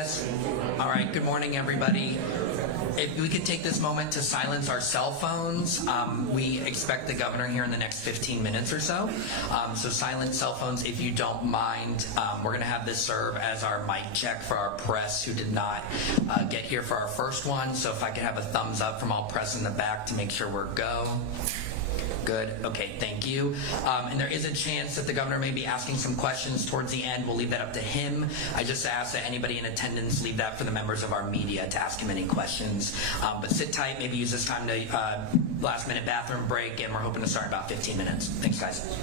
guys. All right, good morning, everybody. If we could take this moment to silence our cell phones. We expect the governor here in the next 15 minutes or so. So silence cell phones if you don't mind. We're going to have this serve as our mic check for our press who did not get here for our first one. So if I could have a thumbs up from all press in the back to make sure we're go. Good. Okay, thank you. And there is a chance that the governor may be asking some questions towards the end. We'll leave that up to him. I just ask that anybody in attendance leave that for the members of our media to ask him any questions. But sit tight, maybe use this time to last minute bathroom break, and we're hoping to start in about 15 minutes. Thanks, guys.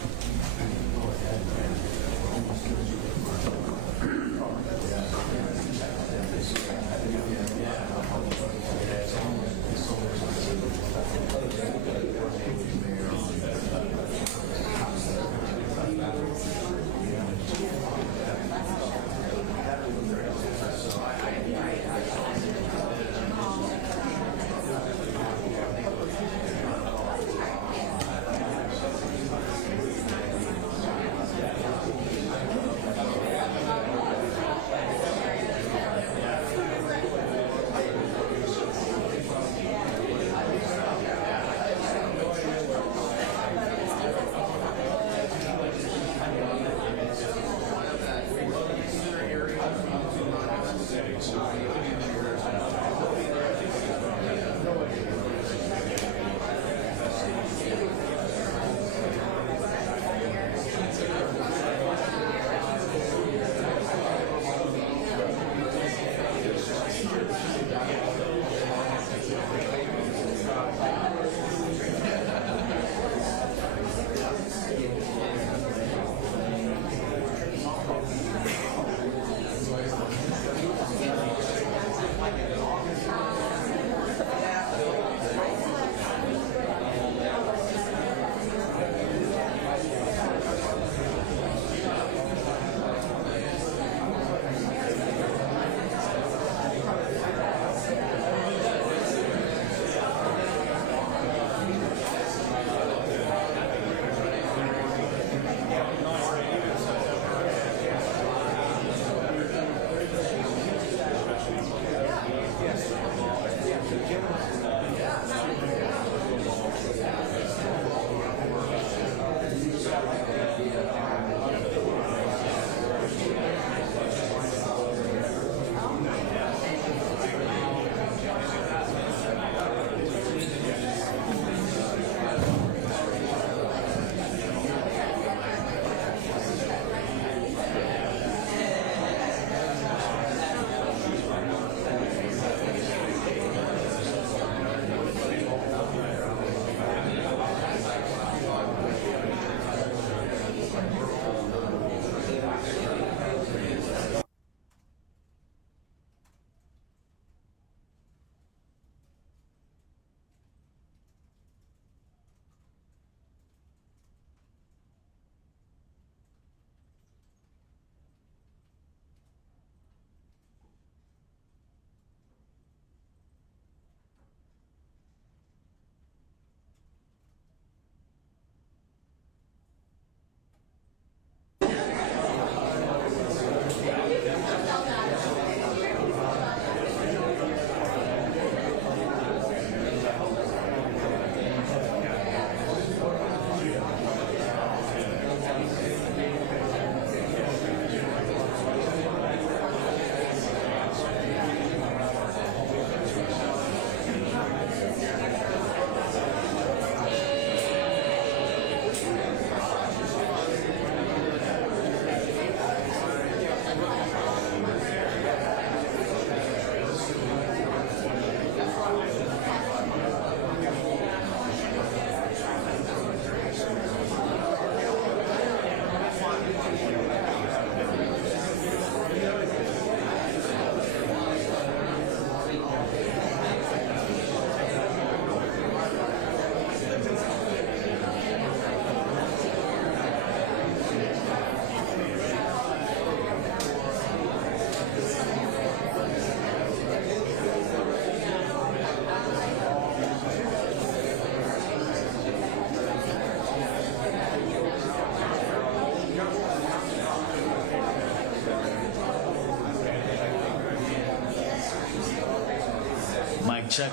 Mic check,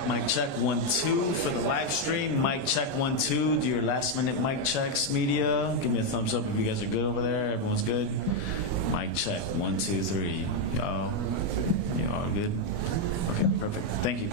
1-2 for the live stream. Mic check, 1-2. Do your last minute mic checks, media. Give me a thumbs up if you guys are good over there. Everyone's good. Mic check, 1, 2, 3. Y'all all good? Okay, perfect. Thank you.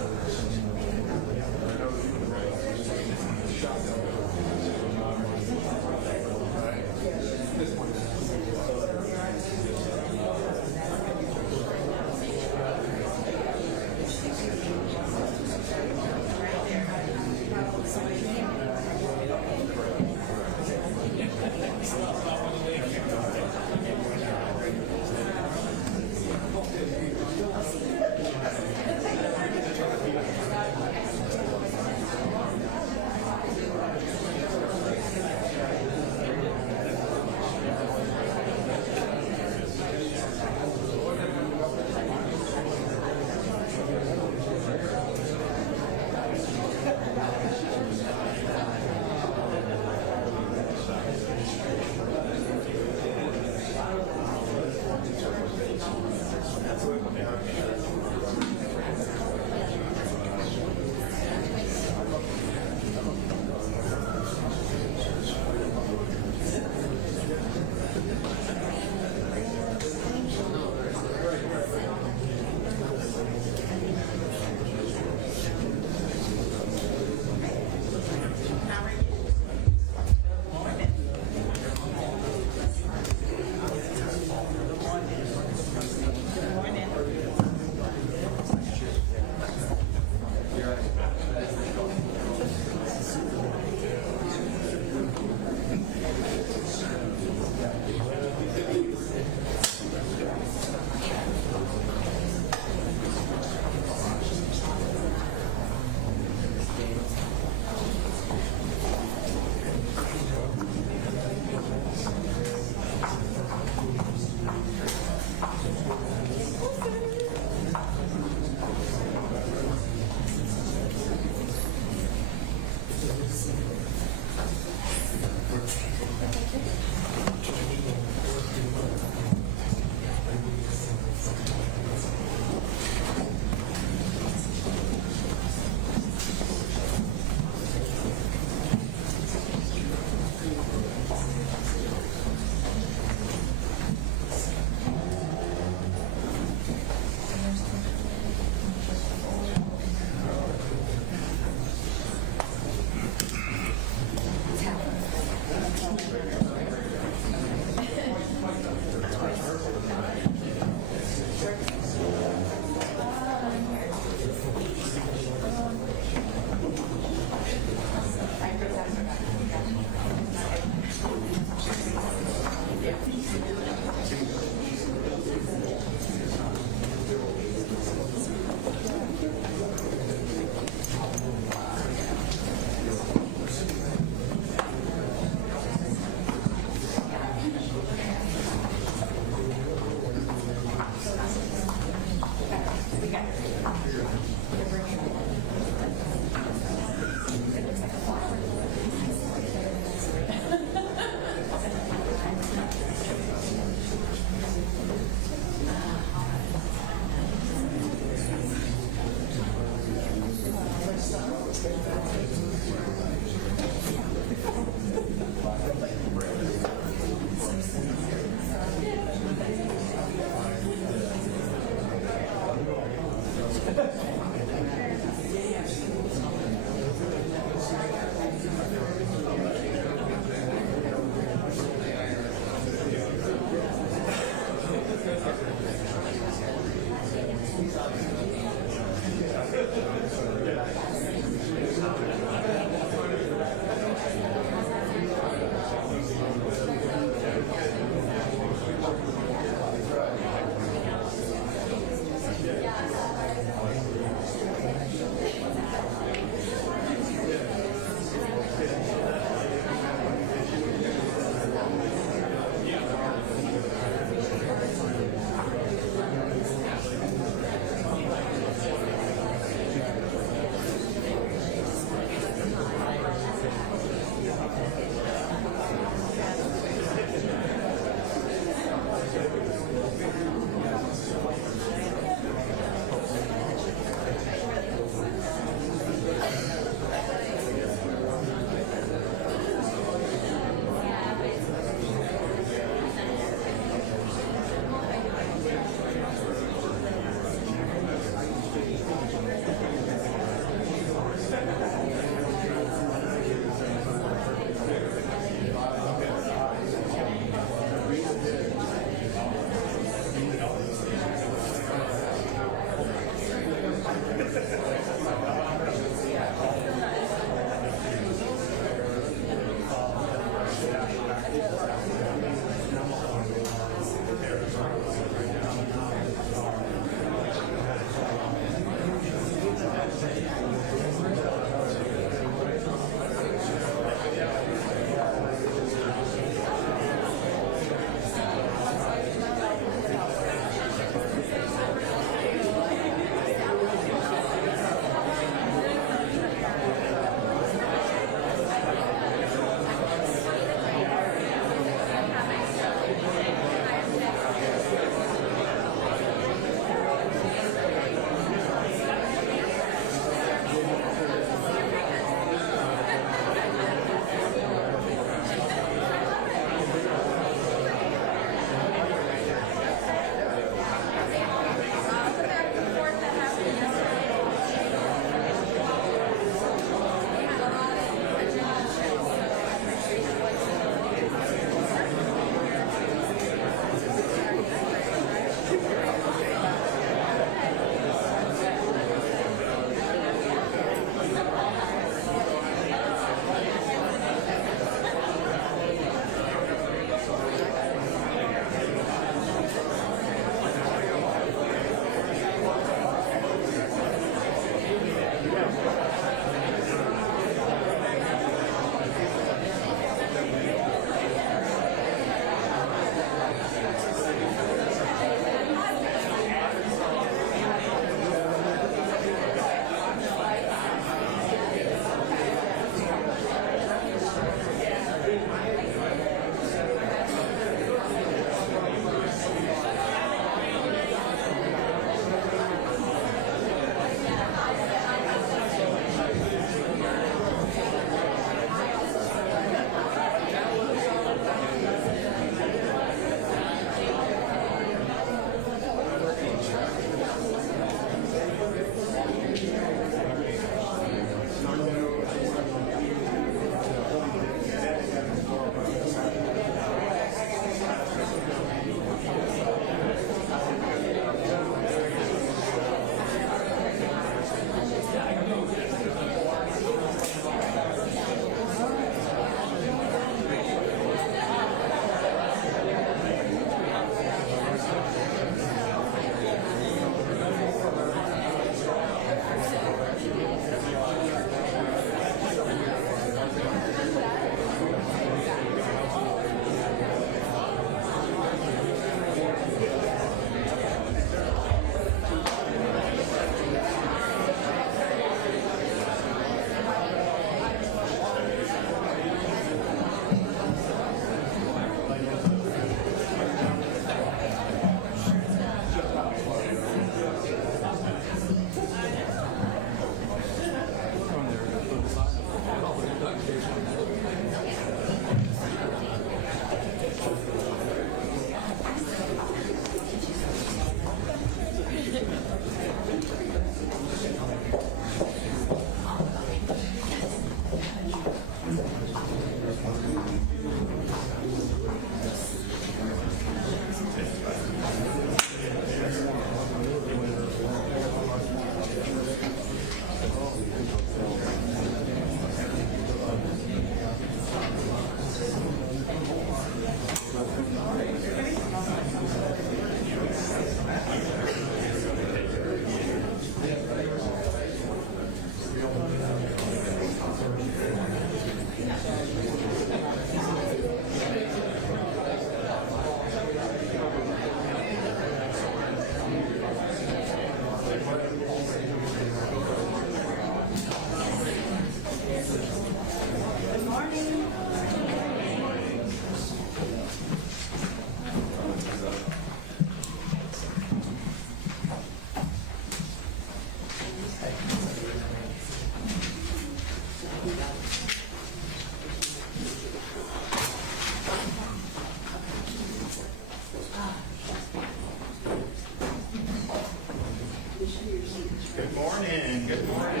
Good morning. Good morning.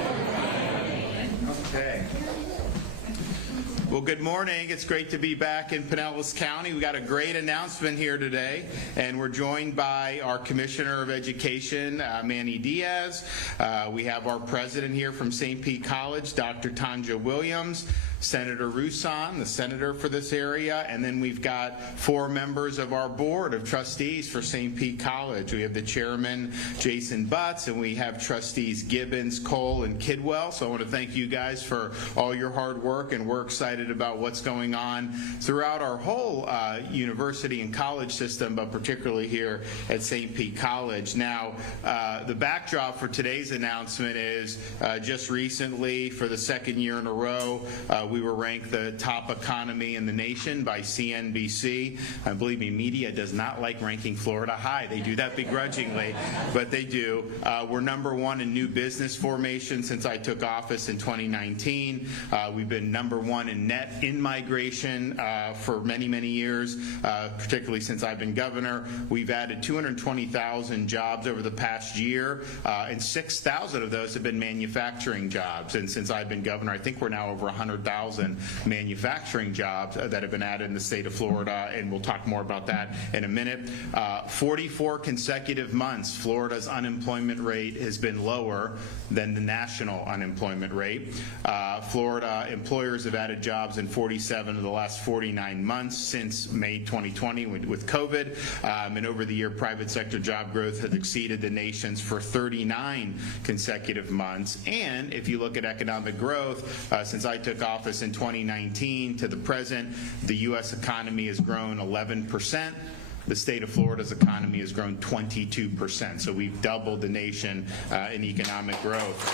Okay. Well, good morning. It's great to be back in Pinellas County. We got a great announcement here today, and we're joined by our Commissioner of Education, Manny Diaz. We have our president here from St. Pete College, Dr. Tanja Williams, Senator Roussan, the senator for this area, and then we've got 4 members of our board of trustees for St. Pete College. We have the chairman, Jason Butts, and we have trustees Gibbons, Cole, and Kidwell. So I want to thank you guys for all your hard work, and we're excited about what's going on throughout our whole university and college system, but particularly here at St. Pete College. Now, the backdrop for today's announcement is just recently, for the second year in a row, we were ranked the top economy in the nation by CNBC. Believe me, media does not like ranking Florida high. They do that begrudgingly, but they do. We're #1 in new business formation since I took office in 2019. We've been #1 in net in-migration for many, many years, particularly since I've been governor. We've added 220,000 jobs over the past year, and 6,000 of those have been manufacturing jobs. And since I've been governor, I think we're now over 100,000 manufacturing jobs that have been added in the state of Florida, and we'll talk more about that in a minute. 44 consecutive months, Florida's unemployment rate has been lower than the national unemployment rate. Florida employers have added jobs in 47 of the last 49 months since May 2020 with COVID, and over the year, private sector job growth has exceeded the nation's for 39 consecutive months. And if you look at economic growth, since I took office in 2019 to the present, the U.S. economy has grown 11%. The state of Florida's economy has grown 22%. So we've doubled the nation in economic growth.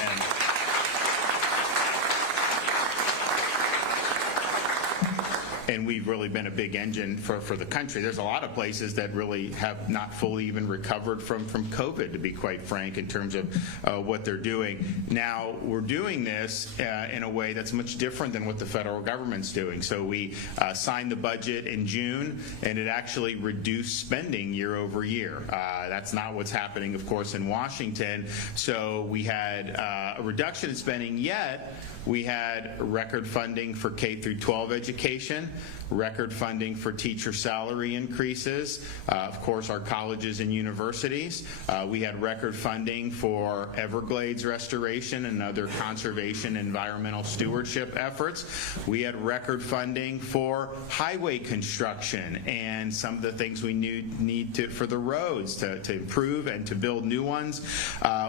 And we've really been a big engine for the country. There's a lot of places that really have not fully even recovered from COVID, to be quite frank, in terms of what they're doing. Now, we're doing this in a way that's much different than what the federal government's doing. So we signed the budget in June, and it actually reduced spending year over year. That's not what's happening, of course, in Washington. So we had a reduction in spending, yet we had record funding for K through 12 education, record funding for teacher salary increases, of course our colleges and universities. We had record funding for Everglades restoration and other conservation environmental stewardship efforts. We had record funding for highway construction and some of the things we need to for the roads to improve and to build new ones.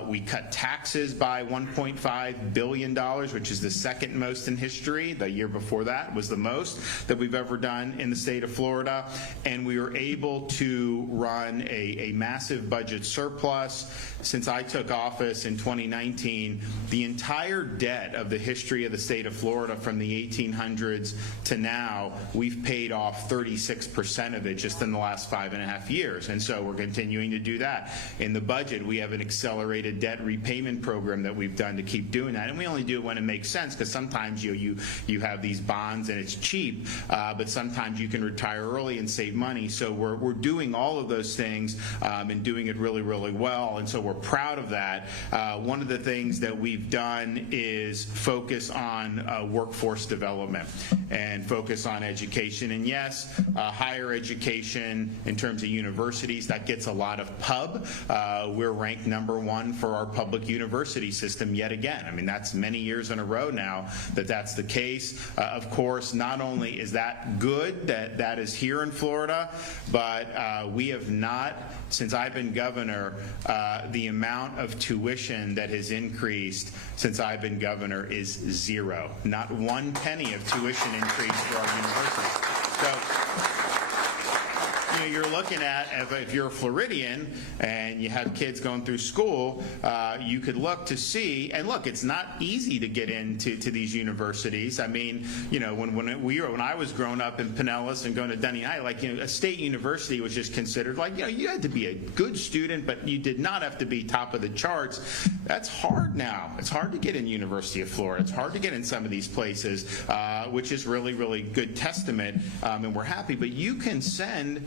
We cut taxes by $1.5 billion, which is the second most in history. The year before that was the most that we've ever done in the state of Florida, and we were able to run a massive budget surplus. Since I took office in 2019, the entire debt of the history of the state of Florida from the 1800s to now, we've paid off 36% of it just in the last 5.5 years, and so we're continuing to do that. In the budget, we have an accelerated debt repayment program that we've done to keep doing that, and we only do it when it makes makes sense because sometimes you have these bonds and it's cheap, but sometimes you can retire early and save money. So we're doing all of those things and doing it really, really well, and so we're proud of that. One of the things that we've done is focus on workforce development and focus on education. And yes, higher education in terms of universities, that gets a lot of pub. We're ranked #1 for our public university system yet again. I mean, that's many years in a row now that's the case. Of course, not only is that good that is here in Florida, but we have not, since I've been governor, the amount of tuition that has increased since I've been governor is zero. Not 1 penny of tuition increase for our universities. So, you're looking at, if you're a Floridian and you have kids going through school, you could look to see, and look, it's not easy to get into these universities. I mean, when I was growing up in Pinellas and going to Dunning High, a state university was just considered you had to be a good student, but you did not have to be top of the charts. That's hard now. It's hard to get in University of Florida. It's hard to get in some of these places, which is really, really good testament, and we're happy. But you can send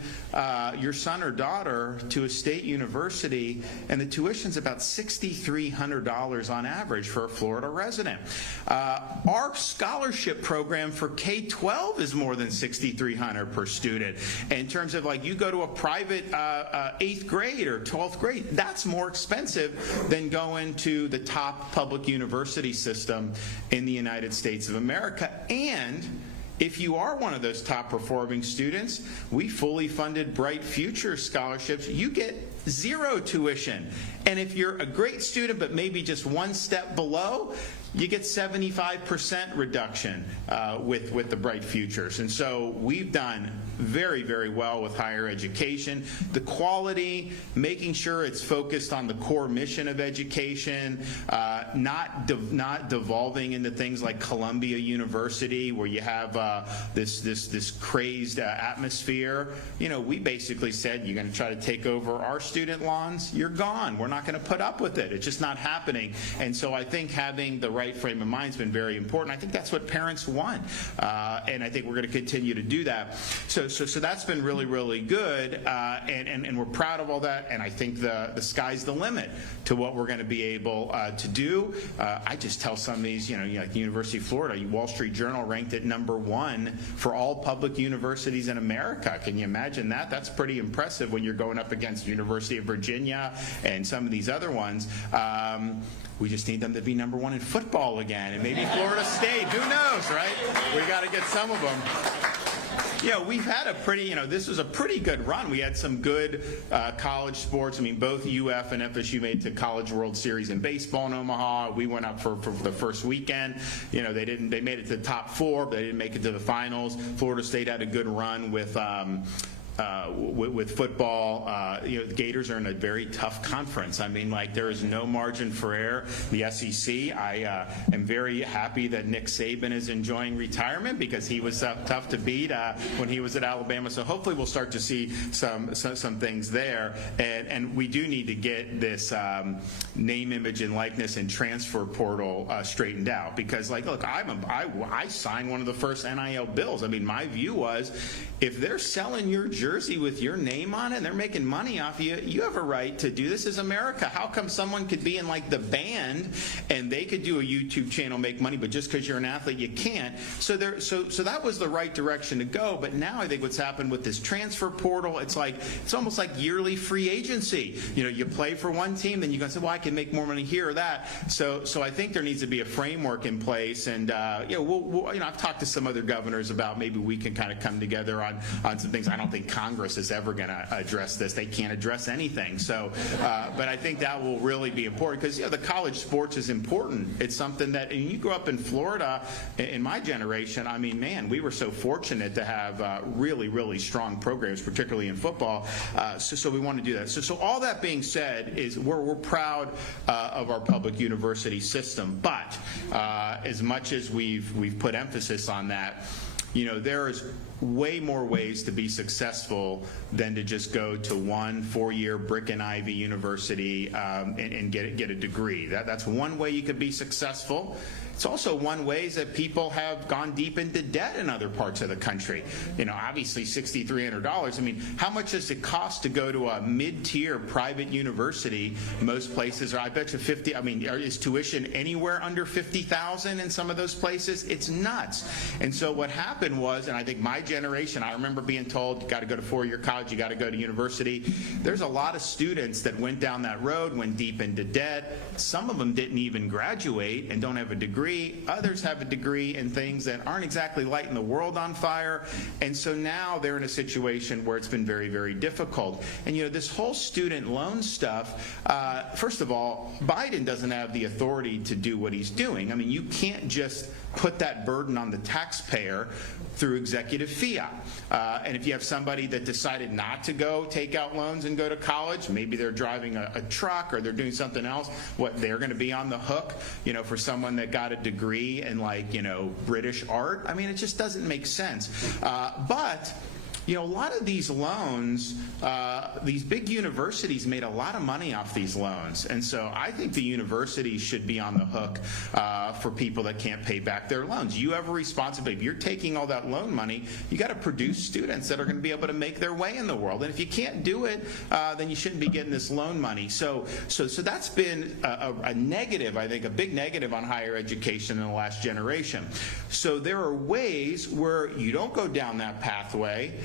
your son or daughter to a state university, and the tuition's about $6,300 on average for a Florida resident. Our scholarship program for K-12 is more than $6,300 per student. In terms of you go to a private 8th grade or 12th grade, that's more expensive than going to the top public university system in the United States of America. And if you are one of those top performing students, we fully funded Bright Future scholarships. You get zero tuition. And if you're a great student but maybe just one step below, you get 75% reduction with the Bright Futures. And so we've done very, very well with higher education. The quality, making sure it's focused on the core mission of education, not devolving into things like Columbia University where you have this crazed atmosphere. We basically said, you're going to try to take over our student lawns, you're gone. We're not going to put up with it. It's just not happening. And so I think having the right frame of mind has been very important. I think that's what parents want, and I think we're going to continue to do that. So that's been really, really good, and we're proud of all that, and I think the sky's the limit to what we're going to be able to do. I just tell some of these, like the University of Florida, Wall Street Journal ranked it #1 for all public universities in America. Can you imagine that? That's pretty impressive when you're going up against University of Virginia and some of these other ones. We just need them to be #1 in football again, and maybe Florida State. Who knows, right? We got to get some of them. We've had a pretty, this was a pretty good run. We had some good college sports. I mean, both UF and FSU made to College World Series in baseball in Omaha. We went up for the first weekend. They made it to the top 4, but they didn't make it to the finals. Florida State had a good run with football. The Gators are in a very tough conference. I mean, there is no margin for error. The SEC, I am very happy that Nick Saban is enjoying retirement because he was tough to beat when he was at Alabama. So hopefully we'll start to see some things there. And we do need to get this name, image, and likeness and transfer portal straightened out because, look, I signed one of the first NIL bills. I mean, my view was if they're selling your jersey with your name on it and they're making money off you, you have a right to do this. As America. How come someone could be in the band and they could do a YouTube channel, make money, but just because you're an athlete you can't? So that was the right direction to go. But now I think what's happened with this transfer portal, it's almost like yearly free agency. You play for one team, then you go and say, well, I can make more money here or that. So I think there needs to be a framework in place, and I've talked to some other governors about maybe we can kind of come together on some things. I don't think Congress is ever going to address this. They can't address anything. So, but I think that will really be important because the college sports is important. It's something that, and you grew up in Florida, in my generation, I mean, man, we were so fortunate to have really, really strong programs, particularly in football. So we want to do that. So all that being said, is we're proud of our public university system. But as much as we've put emphasis on that, there's way more ways to be successful than to just go to one 4-year brick and ivy university and get a degree. That's one way you could be successful. it's also one ways that people have gone deep into debt in other parts of the country. Obviously $6,300. I mean, how much does it cost to go to a mid-tier private university? Most places are, I bet you 50, I mean, is tuition anywhere under 50,000 in some of those places? It's nuts. And so what happened was, and I think my generation, I remember being told, you got to go to four-year college, you got to go to university. There's a lot of students that went down that road, went deep into debt. Some of them didn't even graduate and don't have a degree. Others have a degree in things that aren't exactly lighting the world on fire. And so now they're in a situation where it's been very, very difficult. And this whole student loan stuff, first of all, Biden doesn't have the authority to do what he's doing. I mean, you can't just put that burden on the taxpayer through executive fiat. And if you have somebody that decided not to go take out loans and go to college, maybe they're driving a truck or they're doing something else, they're going to be on the hook, for someone that got a degree in British art. I mean, it just doesn't make sense. But a lot of these loans, these big universities made a lot of money off these loans. And so I think the universities should be on the hook for people that can't pay back their loans. You have a responsibility. If you're taking all that loan money, you got to produce students that are going to be able to make their way in the world. And if you can't do it, then you shouldn't be getting this loan money. So that's been a negative, I think, a big negative on higher education in the last generation. So there are ways where you don't go down that pathway.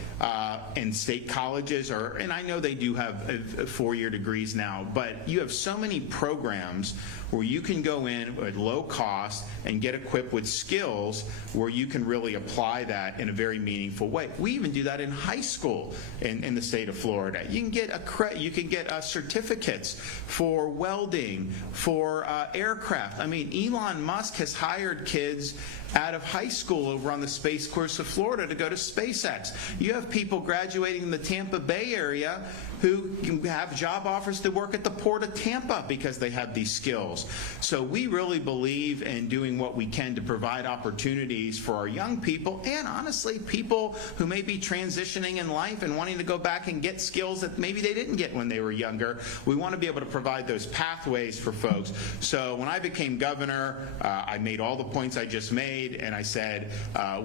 And state colleges and I know they do have four-year degrees now, but you have so many programs where you can go in at low cost and get equipped with skills where you can really apply that in a very meaningful way. We even do that in high school in the state of Florida. You can get certificates for welding, for aircraft. I mean, Elon Musk has hired kids out of high school over on the Space Course of Florida to go to SpaceX. You have people graduating in the Tampa Bay area who have job offers to work at the Port of Tampa because they have these skills. So we really believe in doing what we can to provide opportunities for our young people and, honestly, people who may be transitioning in life and wanting to go back and get skills that maybe they didn't get when they were younger. We want to be able to provide those pathways for folks. So when I became governor, I made all the points I just made, and I said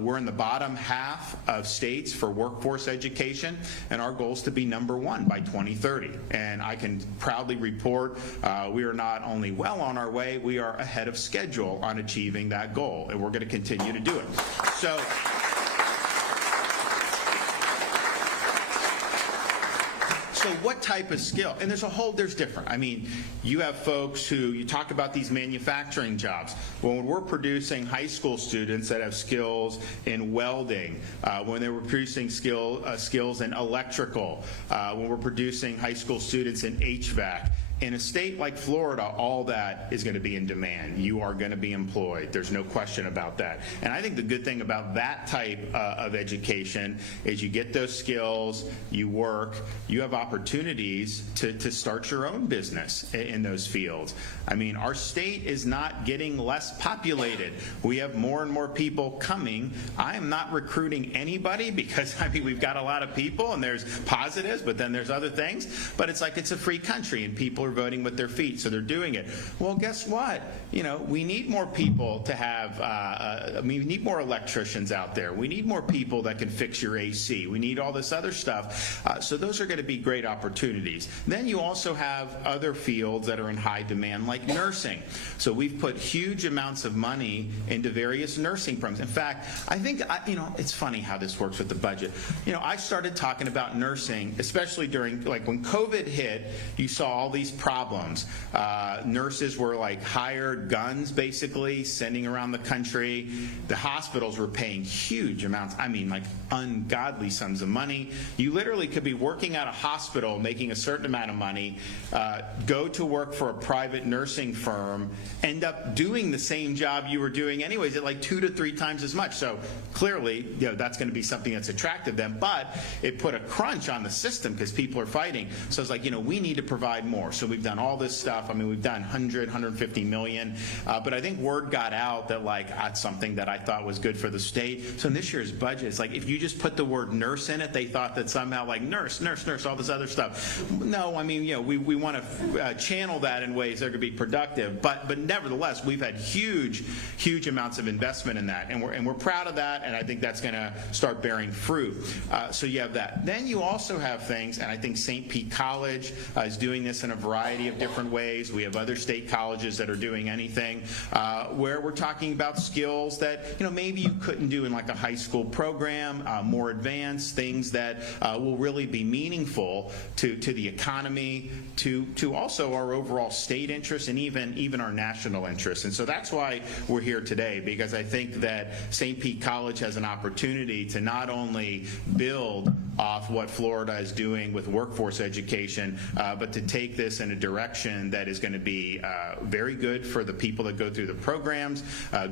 we're in the bottom half of states for workforce education, and our goal is to be #1 by 2030. And I can proudly report we are not only well on our way, we are ahead of schedule on achieving that goal, and we're going to continue to do it. So what type of skill? And there's different. I mean, you have folks who, you talk about these manufacturing jobs. When we're producing high school students that have skills in welding, when they were producing skills in electrical, when we're producing high school students in HVAC, in a state like Florida, all that is going to be in demand. You are going to be employed. There's no question about that. And I think the good thing about that type of education is you get those skills, you work, you have opportunities to start your own business in those fields. I mean, our state is not getting less populated. We have more and more people coming. I am not recruiting anybody because, I mean, we've got a lot of people and there's positives, but then there's other things. But it's like it's a free country and people are voting with their feet, so they're doing it. Well, guess what? We need more people to have, we need more electricians out there. We need more people that can fix your AC. We need all this other stuff. So those are going to be great opportunities. Then you also have other fields that are in high demand, like nursing. So we've put huge amounts of money into various nursing programs. In fact, I think, it's funny how this works with the budget. I started talking about nursing, especially during, like, when COVID hit, you saw all these problems. Nurses were like hired guns, basically, sending around the country. The hospitals were paying huge amounts, I mean, like ungodly sums of money. You literally could be working at a hospital, making a certain amount of money, go to work for a private nursing firm, end up doing the same job you were doing anyways at like 2 to 3 times as much. So clearly, that's going to be something that's attractive to them, but it put a crunch on the system because people are fighting. So it's like, we need to provide more. So So we've done all this stuff. I mean, we've done 150 million. But I think word got out that that's something that I thought was good for the state. So in this year's budget, it's like if you just put the word nurse in it, they thought that somehow nurse, all this other stuff. No, I mean, we want to channel that in ways that are going to be productive. But nevertheless, we've had huge amounts of investment in that, and we're proud of that. And I think that's going to start bearing fruit. So you have that. Then you also have things, and I think St. Pete College is doing this in a variety of different ways. We have other state colleges that are doing anything where we're talking about skills that maybe you couldn't do in like a high school program, more advanced things that will really be meaningful to the economy, to also our overall state interests, and even our national interests. And so that's why we're here today, because I think that St. Pete College has an opportunity to not only build off what Florida is doing with workforce education, but to take this in a direction that is going to be very good for the people that go through the programs,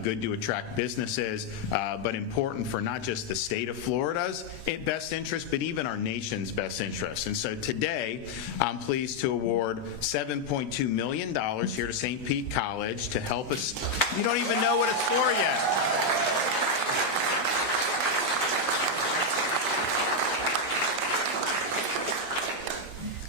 good to attract businesses, but important for not just the state of Florida's best interest, but even our nation's best interest. And so today, I'm pleased to award $7.2 million here to St. Pete College to help us. You don't even know what it's for yet.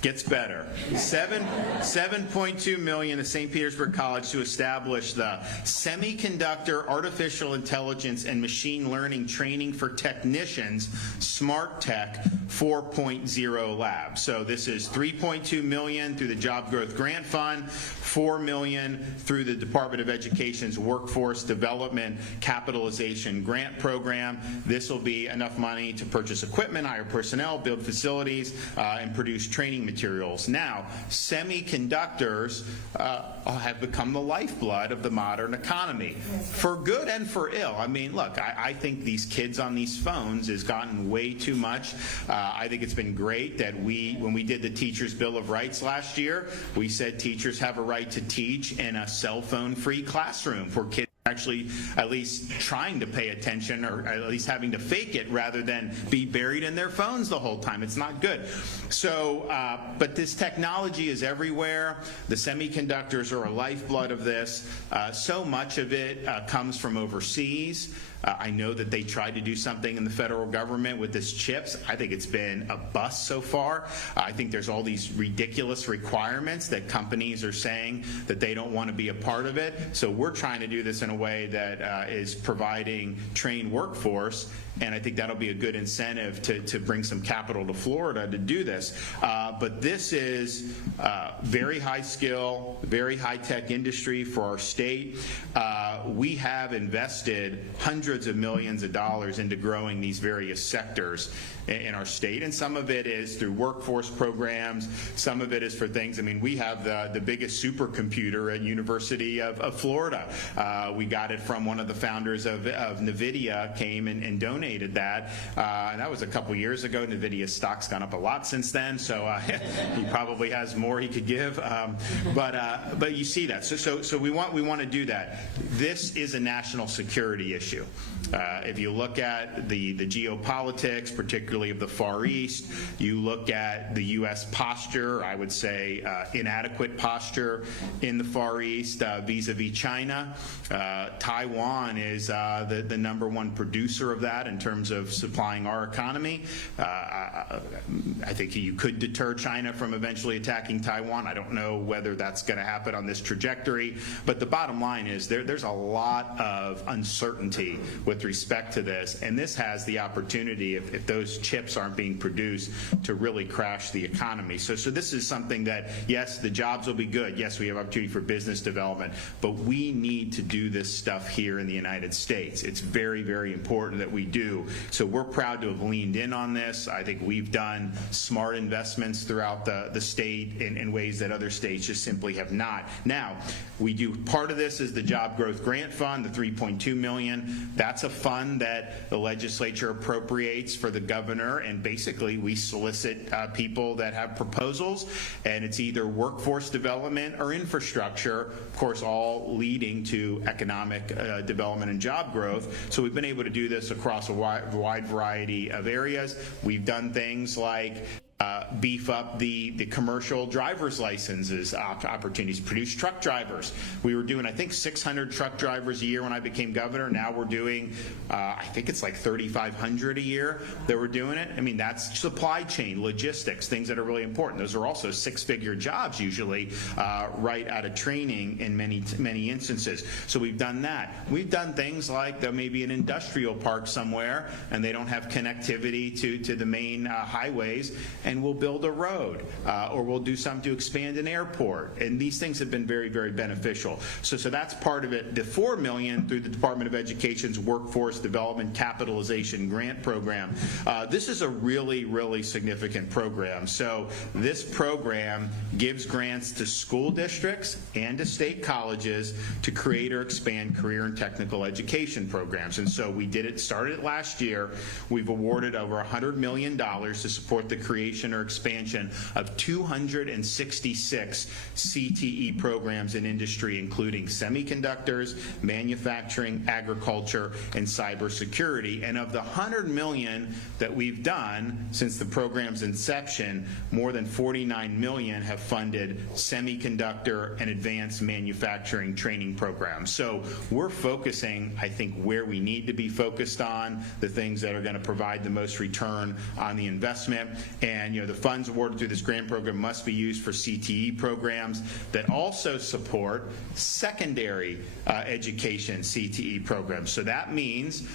Gets better. $7.2 million to St. Petersburg College to establish the Semiconductor Artificial Intelligence and Machine Learning Training for Technicians Smart Tech 4.0 Lab. So this is $3.2 million through the Job Growth Grant Fund, $4 million through the Department of Education's Workforce Development Capitalization Grant Program. This will be enough money to purchase equipment, hire personnel, build facilities, and produce training materials. Now, semiconductors have become the lifeblood of the modern economy, for good and for ill. I mean, look, I think these kids on these phones has gotten way too much. I think it's been great that when we did the Teachers' Bill of Rights last year, we said teachers have a right to teach in a cell phone-free classroom for kids actually at least trying to pay attention, or at least having to fake it rather than be buried in their phones the whole time. It's not good. So, but this technology is everywhere. The semiconductors are a lifeblood of this. So much of it comes from overseas. I know that they tried to do something in the federal government with this chips. I think it's been a bust so far. I think there's all these ridiculous requirements that companies are saying that they don't want to be a part of it. So we're trying to do this in a way that is providing trained workforce, and I think that'll be a good incentive to bring some capital to Florida to do this. But this is very high skill, very high tech industry for our state. We have invested hundreds of millions of dollars into growing these various sectors in our state, and some of it is through workforce programs, some of it is for things. I mean, we have the biggest supercomputer at University of Florida. We got it from one of the founders of NVIDIA, came and donated that, and that was a couple years ago. NVIDIA's stock's gone up a lot since then, so he probably has more he could give, but you see that. So we want to do that. This is a national security issue. If you look at the geopolitics, particularly of the Far East, you look at the U.S. posture, I would say inadequate posture in the Far East vis-a-vis China. Taiwan is the #1 producer of that in terms of supplying our economy. I think you could deter China from eventually attacking Taiwan. I don't know whether that's going to happen on this trajectory, but the bottom line is there's a lot of uncertainty with respect to this, and this has the opportunity, if those chips aren't being produced, to really crash the economy. So this is something that, yes, the jobs will be good. Yes, we have opportunity for business development, but we need to do this stuff here in the United States. It's very, very important that we do. So we're proud to have leaned in on this. I think we've done smart investments throughout the state in ways that other states just simply have not. Now, we do part of this is the Job Growth Grant Fund, the $3.2 million. That's a fund that the legislature appropriates for the governor, and basically we solicit people that have proposals, and it's either workforce development or infrastructure, of course, all leading to economic development and job growth. So we've been able to do this across a wide variety of areas. We've done things like beef up the commercial driver's licenses opportunities, produce truck drivers. We were doing, I think, 600 truck drivers a year when I became governor. Now we're doing, I think it's like 3,500 a year that we're doing it. I mean, that's supply chain, logistics, things that are really important. Those are also six-figure jobs usually right out of training in many instances. So we've done that. We've done things like there may be an industrial park somewhere and they don't have connectivity to the main highways, and we'll build a road or we'll do something to expand an airport. And these things have been very, very beneficial. So that's part of it. The $4 million through the Department of Education's Workforce Development Capitalization Grant Program. This is a really, really significant program. So this program gives grants to school districts and to state colleges to create or expand career and technical education programs. And so we did it, started it last year. We've awarded over $100 million to support the creation or expansion of 266 CTE programs in industry, including semiconductors, manufacturing, agriculture, and cybersecurity. And of the $100 million that we've done since the program's inception, more than $49 million have funded semiconductor and advanced manufacturing training programs. So we're focusing, I think, where we need to be focused on, the things that are going to provide the most return on the investment. And the funds awarded through this grant program must be used for CTE programs that also support secondary education CTE programs. So that means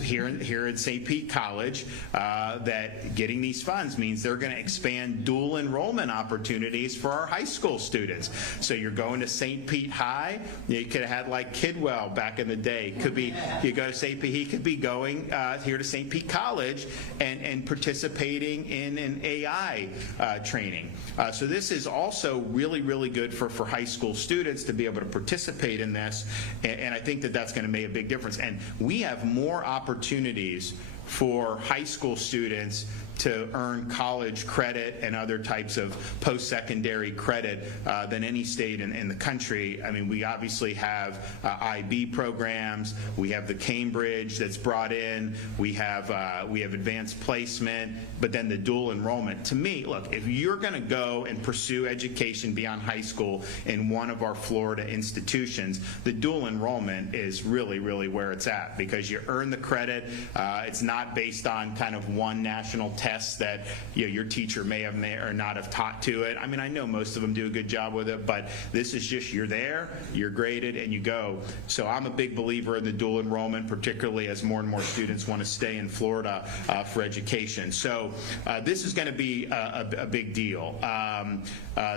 here at St. Pete College that getting these funds means they're going to expand dual enrollment opportunities for our high school students. So you're going to St. Pete High. You could have had like Kidwell back in the day. Could be you go to St. Pete. He could be going here to St. Pete College and participating in an AI training. So this is also really, really good for high school students to be able to participate in this, and I think that that's going to make a big difference. And we have more opportunities for high school students to earn college credit and other types of post-secondary credit than any state in the country. I mean, we obviously have IB programs. We have the Cambridge that's brought in. We have advanced placement, but then the dual enrollment. To me, look, if you're going to go and pursue education beyond high school in one of our Florida institutions, the dual enrollment is really, really where it's at, because you earn the credit. It's not based on kind of one national test that your teacher may or not have taught to it. I mean, I know most of them do a good job with it, but this is just you're there, you're graded, and you go. So I'm a big believer in the dual enrollment, particularly as more and more students want to stay in Florida for education. So this is going to be a big deal.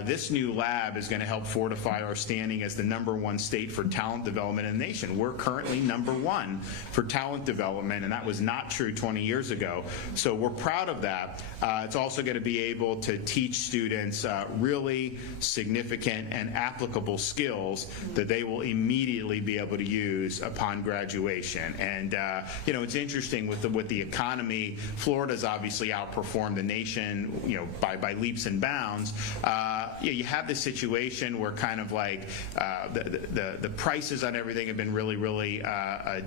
This new lab is going to help fortify our standing as the #1 state for talent development in the nation. We're currently #1 for talent development, and that was not true 20 years ago. So we're proud of that. It's also going to be able to teach students really significant and applicable skills that they will immediately be able to use upon graduation. And it's interesting with the economy. Florida's obviously outperformed the nation, by leaps and bounds. You have this situation where kind of like the prices on everything have been really, really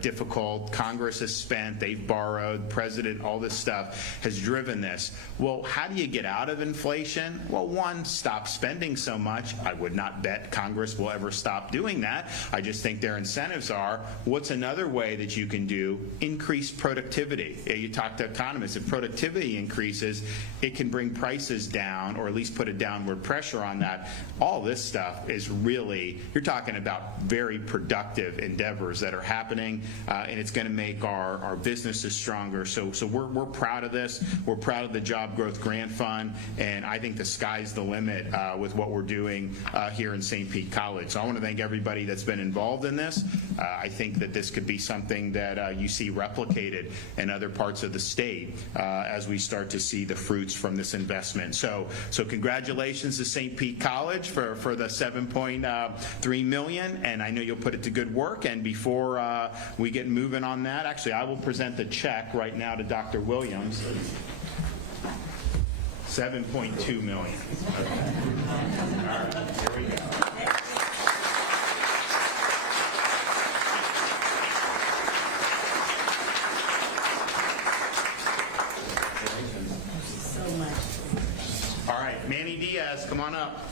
difficult. Congress has spent, they've borrowed, president, all this stuff has driven this. Well, how do you get out of inflation? Well, one, stop spending so much. I would not bet Congress will ever stop doing that. I just think their incentives are. What's another way that you can do? Increase productivity. You talk to economists. If productivity increases, it can bring prices down, or at least put a downward pressure on that. All this stuff is really, you're talking about very productive endeavors that are happening, and it's going to make our businesses stronger. So we're proud of this. We're proud of the Job Growth Grant Fund, and I think the sky's the limit with what we're doing here in St. Pete College. So I want to thank everybody that's been involved in this. I think that this could be something that you see replicated in other parts of the state as we start to see the fruits from this investment. So congratulations to St. Pete College for the $7.3 million, and I know you'll put it to good work. And before we get moving on that, actually, I will present the check right now to Dr. Williams. $7.2 million. Okay. All right, here we go. So much. Come on up.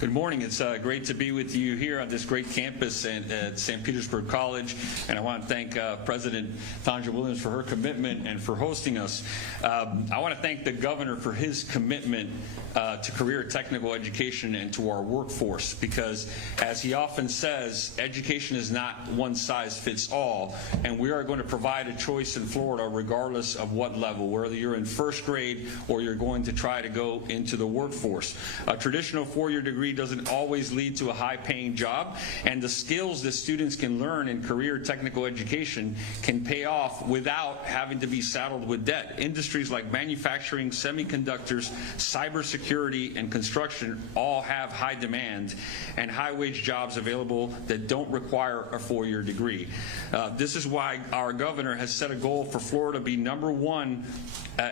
Good morning. It's great to be with you here on this great campus at St. Petersburg College, and I want to thank President Tanja Williams for her commitment and for hosting us. I want to thank the governor for his commitment to career technical education and to our workforce, because as he often says, education is not one size fits all, and we are going to provide a choice in Florida regardless of what level, whether you're in first grade or you're going to try to go into the workforce. A traditional four-year degree doesn't always lead to a high-paying job, and the skills that students can learn in career technical education can pay off without having to be saddled with debt. Industries like manufacturing, semiconductors, cybersecurity, and construction all have high demand and high-wage jobs available that don't require a four-year degree. This is why our governor has set a goal for Florida to be #1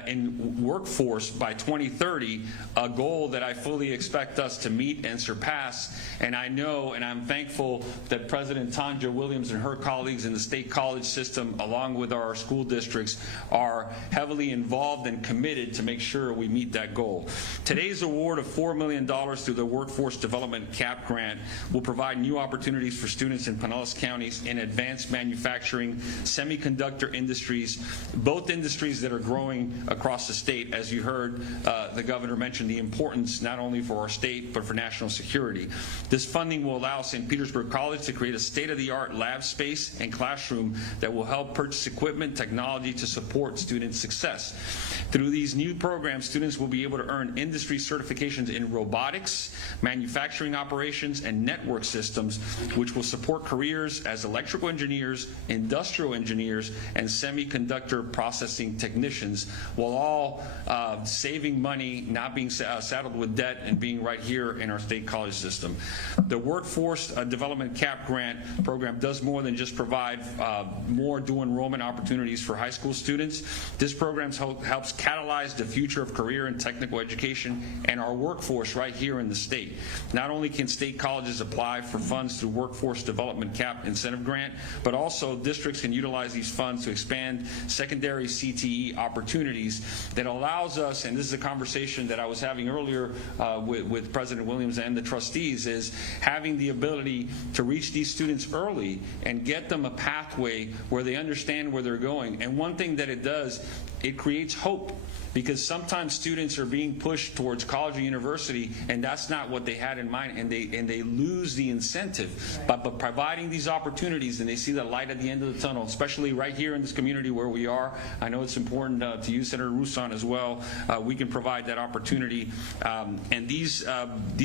in workforce by 2030, a goal that I fully expect us to meet and surpass. And I know and I'm thankful that President Tanja Williams and her colleagues in the state college system, along with our school districts, are heavily involved and committed to make sure we meet that goal. Today's award of $4 million through the Workforce Development CAP grant will provide new opportunities for students in Pinellas counties in advanced manufacturing, semiconductor industries, both industries that are growing across the state. As you heard, the governor mention the importance not only for our state but for national security. This funding will allow St. Petersburg College to create a state-of-the-art lab space and classroom that will help purchase equipment, technology to support student success. Through these new programs, students will be able to earn industry certifications in robotics, manufacturing operations, and network systems, which will support careers as electrical engineers, industrial engineers, and semiconductor processing technicians, while all saving money, not being saddled with debt, and being right here in our state college system. The Workforce Development CAP grant program does more than just provide more dual enrollment opportunities for high school students. This program helps catalyze the future of career and technical education and our workforce right here in the state. Not only can state colleges apply for funds through Workforce Development CAP incentive grant, but also districts can utilize these funds to expand secondary CTE opportunities that allows us, and this is a conversation that I was having earlier with President Williams and the trustees, is having the ability to reach these students early and get them a pathway where they understand where they're going. And one thing that it does, it creates hope, because sometimes students are being pushed towards college or university and that's not what they had in mind, and they lose the incentive. But providing these opportunities and they see the light at the end of the tunnel, especially right here in this community where we are, I know it's important to you, Senator Roussan, as well. We can provide that opportunity, and these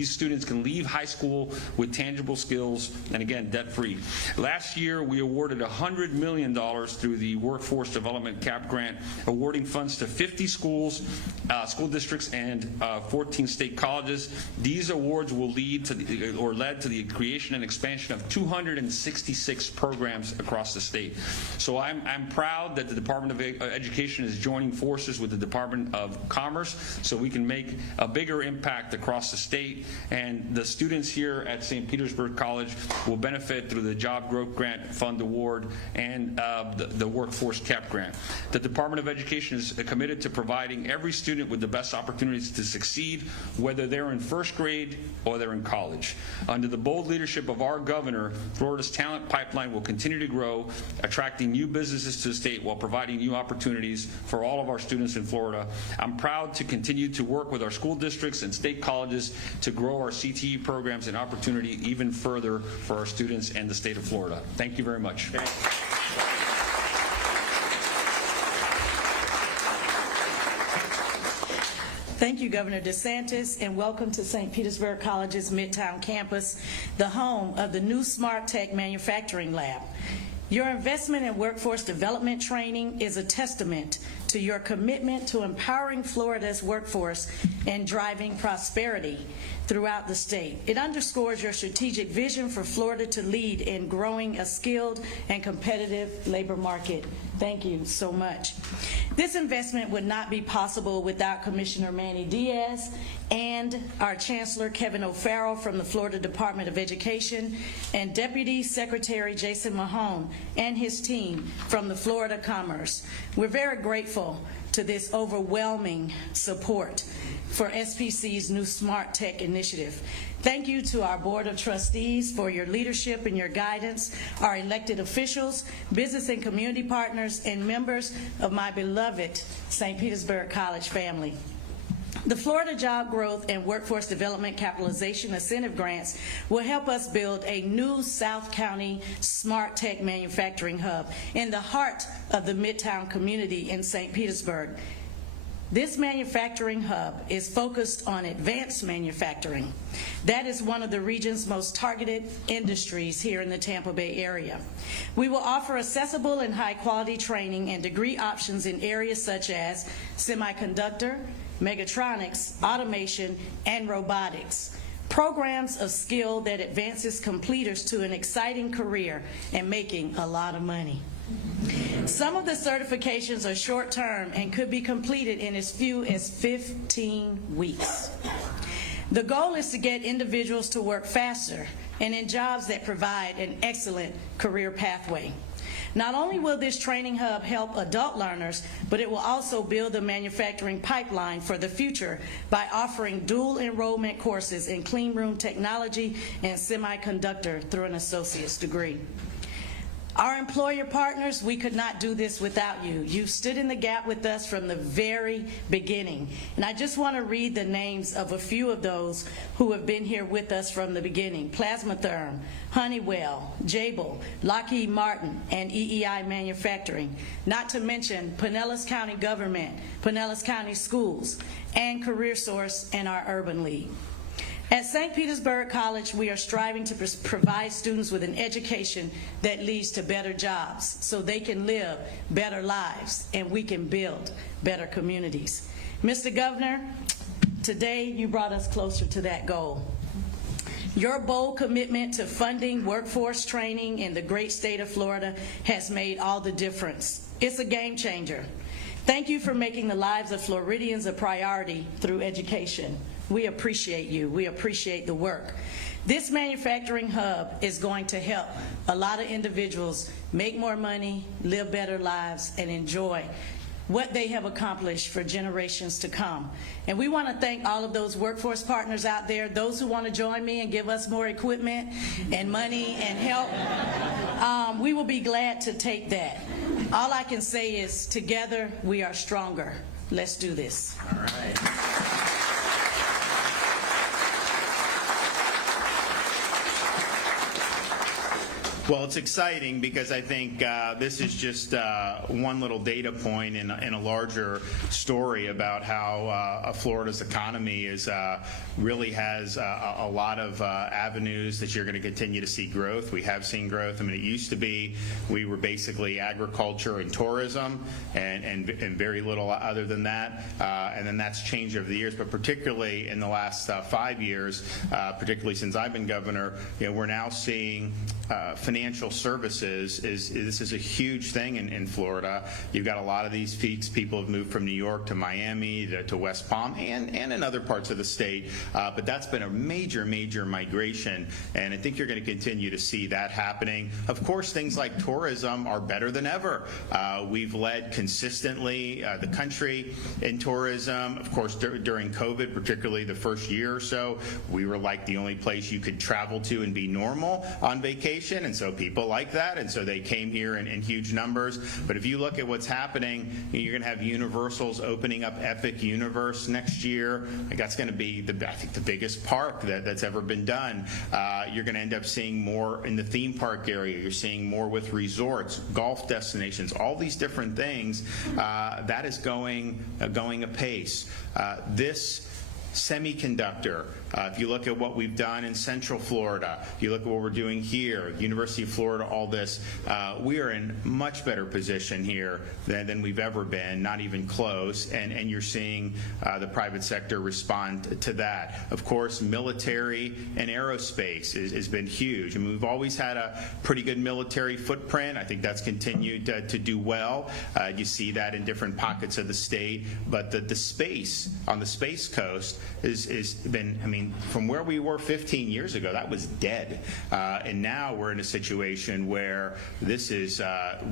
students can leave high school with tangible skills and, again, debt-free. Last year we awarded $100 million through the Workforce Development CAP grant, awarding funds to 50 schools, school districts, and 14 state colleges. These awards will led to the creation and expansion of 266 programs across the state. So I'm proud that the Department of Education is joining forces with the Department of Commerce so we can make a bigger impact across the state, and the students here at St. Petersburg College will benefit through the Job Growth Grant Fund Award and the Workforce CAP grant. The Department of Education is committed to providing every student with the best opportunities to succeed, whether they're in first grade or they're in college. Under the bold leadership of our governor, Florida's talent pipeline will continue to grow, attracting new businesses to the state while providing new opportunities for all of our students in Florida. I'm proud to continue to work with our school districts and state colleges to grow our CTE programs and opportunity even further for our students and the state of Florida. Thank you very much. Thank you, Governor DeSantis, and welcome to St. Petersburg College's Midtown campus, the home of the new Smart Tech Manufacturing Lab. Your investment in workforce development training is a testament to your commitment to empowering Florida's workforce and driving prosperity throughout the state. It underscores your strategic vision for Florida to lead in growing a skilled and competitive labor market Thank you so much. This investment would not be possible without Commissioner Manny Diaz and our Chancellor Kevin O'Farrell from the Florida Department of Education and Deputy Secretary Jason Mahone and his team from the Florida Commerce. We're very grateful to this overwhelming support for SPC's new Smart Tech initiative. Thank you to our Board of Trustees for your leadership and your guidance, our elected officials, business and community partners, and members of my beloved St. Petersburg College family. The Florida Job Growth and Workforce Development Capitalization Incentive Grants will help us build a new South County Smart Tech Manufacturing Hub in the heart of the Midtown community in St. Petersburg. This manufacturing hub is focused on advanced manufacturing. That is one of the region's most targeted industries here in the Tampa Bay area. We will offer accessible and high-quality training and degree options in areas such as semiconductor, mechatronics, automation, and robotics. Programs of skill that advances completers to an exciting career and making a lot of money. Some of the certifications are short-term and could be completed in as few as 15 weeks. The goal is to get individuals to work faster and in jobs that provide an excellent career pathway. Not only will this training hub help adult learners, but it will also build a manufacturing pipeline for the future by offering dual enrollment courses in clean room technology and semiconductor through an associate's degree. Our employer partners, we could not do this without you. You've stood in the gap with us from the very beginning. And I just want to read the names of a few of those who have been here with us from the beginning. Plasmatherm, Honeywell, Jabil, Lockheed Martin, and EEI Manufacturing. Not to mention Pinellas County Government, Pinellas County Schools, and CareerSource and our Urban League. At St. Petersburg College, we are striving to provide students with an education that leads to better jobs so they can live better lives and we can build better communities. Mr. Governor, today you brought us closer to that goal. Your bold commitment to funding workforce training in the great state of Florida has made all the difference. It's a game changer. Thank you for making the lives of Floridians a priority through education. We appreciate you. We appreciate the work. This manufacturing hub is going to help a lot of individuals make more money, live better lives, and enjoy what they have accomplished for generations to come. And we want to thank all of those workforce partners out there, those who want to join me and give us more equipment and money and help. We will be glad to take that. All I can say is together we are stronger. Let's do this. All right. Well, it's exciting because I think this is just one little data point in a larger story about how Florida's economy is really has a lot of avenues that you're going to continue to see growth. We have seen growth. I mean, it used to be we were basically agriculture and tourism and very little other than that. And then that's changed over the years, but particularly in the last 5 years, particularly since I've been governor, we're now seeing financial services this is a huge thing in Florida. You've got a lot of these people have moved from New York to Miami to West Palm and in other parts of the state, but that's been a major migration, and I think you're going to continue to see that happening. Of course, things like tourism are better than ever. We've led consistently the country in tourism. Of course, during COVID, particularly the first year or so, we were like the only place you could travel to and be normal on vacation, and so people like that, and so they came here in huge numbers. But if you look at what's happening, you're going to have Universal's opening up Epic Universe next year. That's going to be I think the biggest park that's ever been done. You're going to end up seeing more in the theme park area. You're seeing more with resorts, golf destinations, all these different things. That is going apace. This semiconductor If you look at what we've done in Central Florida, if you look at what we're doing here, University of Florida, all this, we are in much better position here than we've ever been, not even close, and you're seeing the private sector respond to that. Of course, military and aerospace has been huge. I mean, we've always had a pretty good military footprint. I think that's continued to do well. You see that in different pockets of the state, but the space on the Space Coast is been, I mean, from where we were 15 years ago, that was dead. And now we're in a situation where this is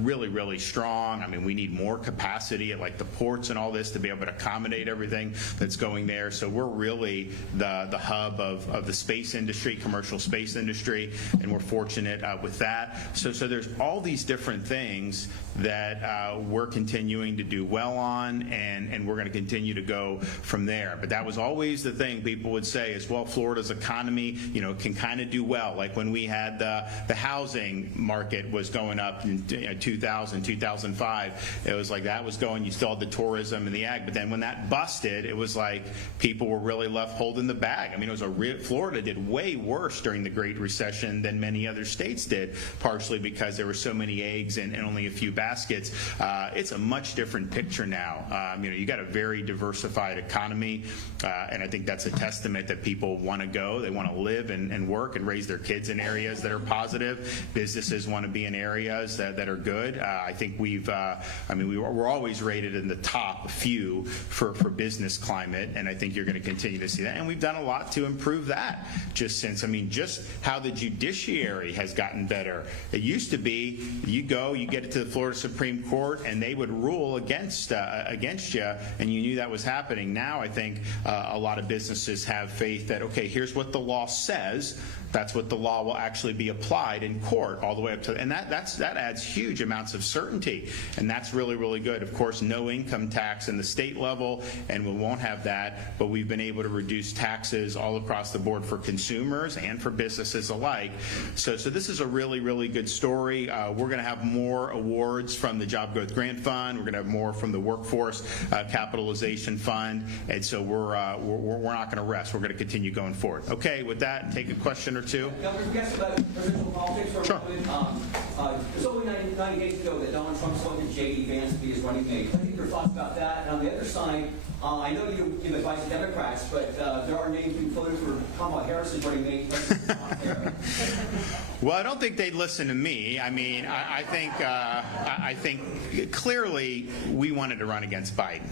really, really strong. I mean, we need more capacity at like the ports and all this to be able to accommodate everything that's going there. So we're really the hub of the space industry, commercial space industry, and we're fortunate with that. So there's all these different things that we're continuing to do well on, and we're going to continue to go from there. But that was always the thing people would say is, well, Florida's economy, you know, can kind of do well. Like when we had the housing market was going up in 2000, 2005, it was like that was going, you still had the tourism and the ag, but then when that busted, it was like people were really left holding the bag. I mean, it was Florida did way worse during the Great Recession than many other states did, partially because there were so many eggs and only a few baskets. It's a much different picture now. You know, you got a very diversified economy, and I think that's a testament that people want to go. They want to live and work and raise their kids in areas that are positive. Businesses want to be in areas that are good. I think we're always rated in the top few for business climate, and I think you're going to continue to see that. And we've done a lot to improve that just since, I mean, just how the judiciary has gotten better. It used to be you get it to the Florida Supreme Court and they would rule against you, and you knew that was happening. Now I think a lot of businesses have faith that, okay, here's what the law says. That's what the law will actually be applied in court all the way up to, and that adds huge amounts of certainty, and that's really, really good. Of course, no income tax in the state level, and we won't have that, but we've been able to reduce taxes all across the board for consumers and for businesses alike. So this is a really, really good story. We're going to have more awards from the Job Growth Grant Fund. We're going to have more from the Workforce Capitalization Fund, and so we're not going to rest. We're going to continue going forward. Okay, with that, take a question or two. Governor, we asked about presidential politics for Sure. a moment. It was only 90 days ago that Donald Trump selected J.D. Vance to be his running mate. I think your thoughts about that. And on the other side, I know you give advice to Democrats, but there are names being floated for Kamala Harris as running mate. Well, I don't think they'd listen to me. I mean, I think clearly we wanted to run against Biden.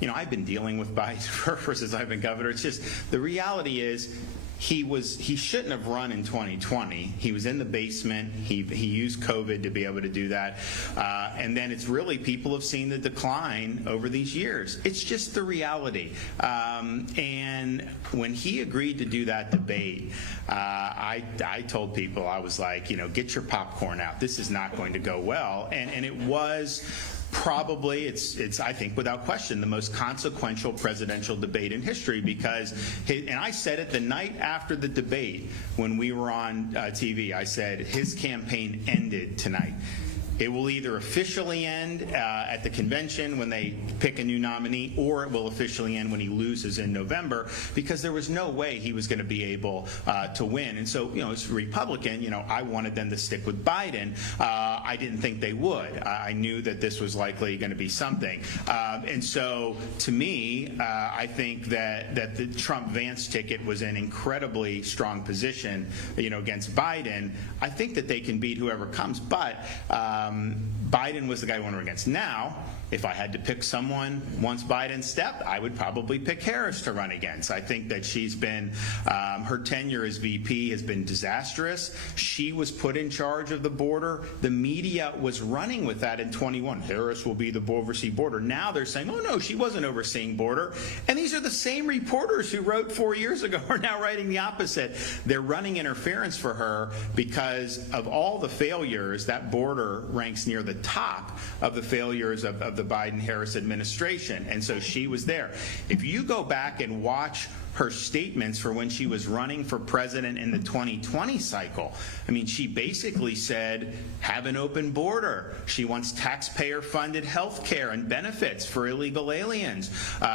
You know, I've been dealing with Biden since I've been governor. It's just the reality is he shouldn't have run in 2020. He was in the basement. He used COVID to be able to do that. And then it's really people have seen the decline over these years. It's just the reality. And when he agreed to do that debate, I told people, I was like, you know, get your popcorn out. This is not going to go well. And it was probably, it's I think without question the most consequential presidential debate in history, because and I said it the night after the debate when we were on TV, I said his campaign ended tonight. It will either officially end at the convention when they pick a new nominee, or it will officially end when he loses in November, because there was no way he was going to be able to win. And so, you know, as a Republican, you know, I wanted them to stick with Biden. I didn't think they would. I knew that this was likely going to be something. And so, to me, I think that the Trump-Vance ticket was an incredibly strong position, you know, against Biden. I think that they can beat whoever comes, but Biden was the guy we went against. Now, if I had to pick someone once Biden stepped, I would probably pick Harris to run against. I think that she's been, her tenure as VP has been disastrous. She was put in charge of the border. The media was running with that in 21. Harris will be the oversee border. Now they're saying, oh no, she wasn't overseeing border. And these are the same reporters who wrote 4 years ago are now writing the opposite. They're running interference for her because of all the failures. That border ranks near the top of the failures of the Biden-Harris administration, and so she was there. If you go back and watch her statements for when she was running for president in the 2020 cycle. I mean, she basically said, have an open border. She wants taxpayer-funded health care and benefits for illegal aliens.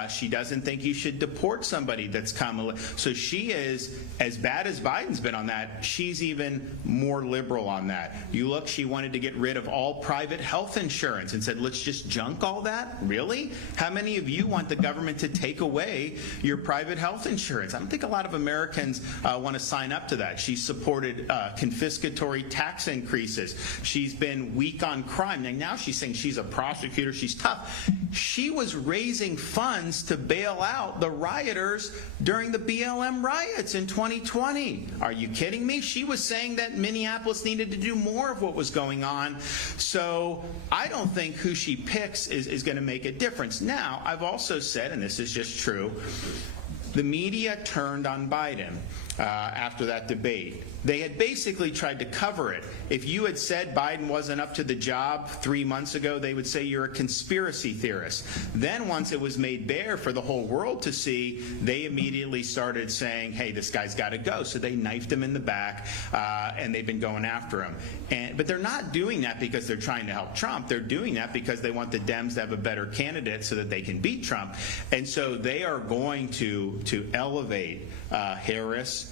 She doesn't think you should deport somebody that's come. So she is, as bad as Biden's been on that, she's even more liberal on that. You look, she wanted to get rid of all private health insurance and said, let's just junk all that? Really? How many of you want the government to take away your private health insurance? I don't think a lot of Americans want to sign up to that. She supported confiscatory tax increases. She's been weak on crime. Now she's saying she's a prosecutor, she's tough. She was raising funds to bail out the rioters during the BLM riots in 2020. Are you kidding me? She was saying that Minneapolis needed to do more of what was going on. So I don't think who she picks is going to make a difference. Now, I've also said, and this is just true, the media turned on Biden after that debate. They had basically tried to cover it. If you had said Biden wasn't up to the job 3 months ago, they would say you're a conspiracy theorist. Then once it was made bare for the whole world to see, they immediately started saying, hey, this guy's got to go. So they knifed him in the back, and they've been going after him. But they're not doing that because they're trying to help Trump. They're doing that because they want the Dems to have a better candidate so that they can beat Trump. And so they are going to elevate Harris,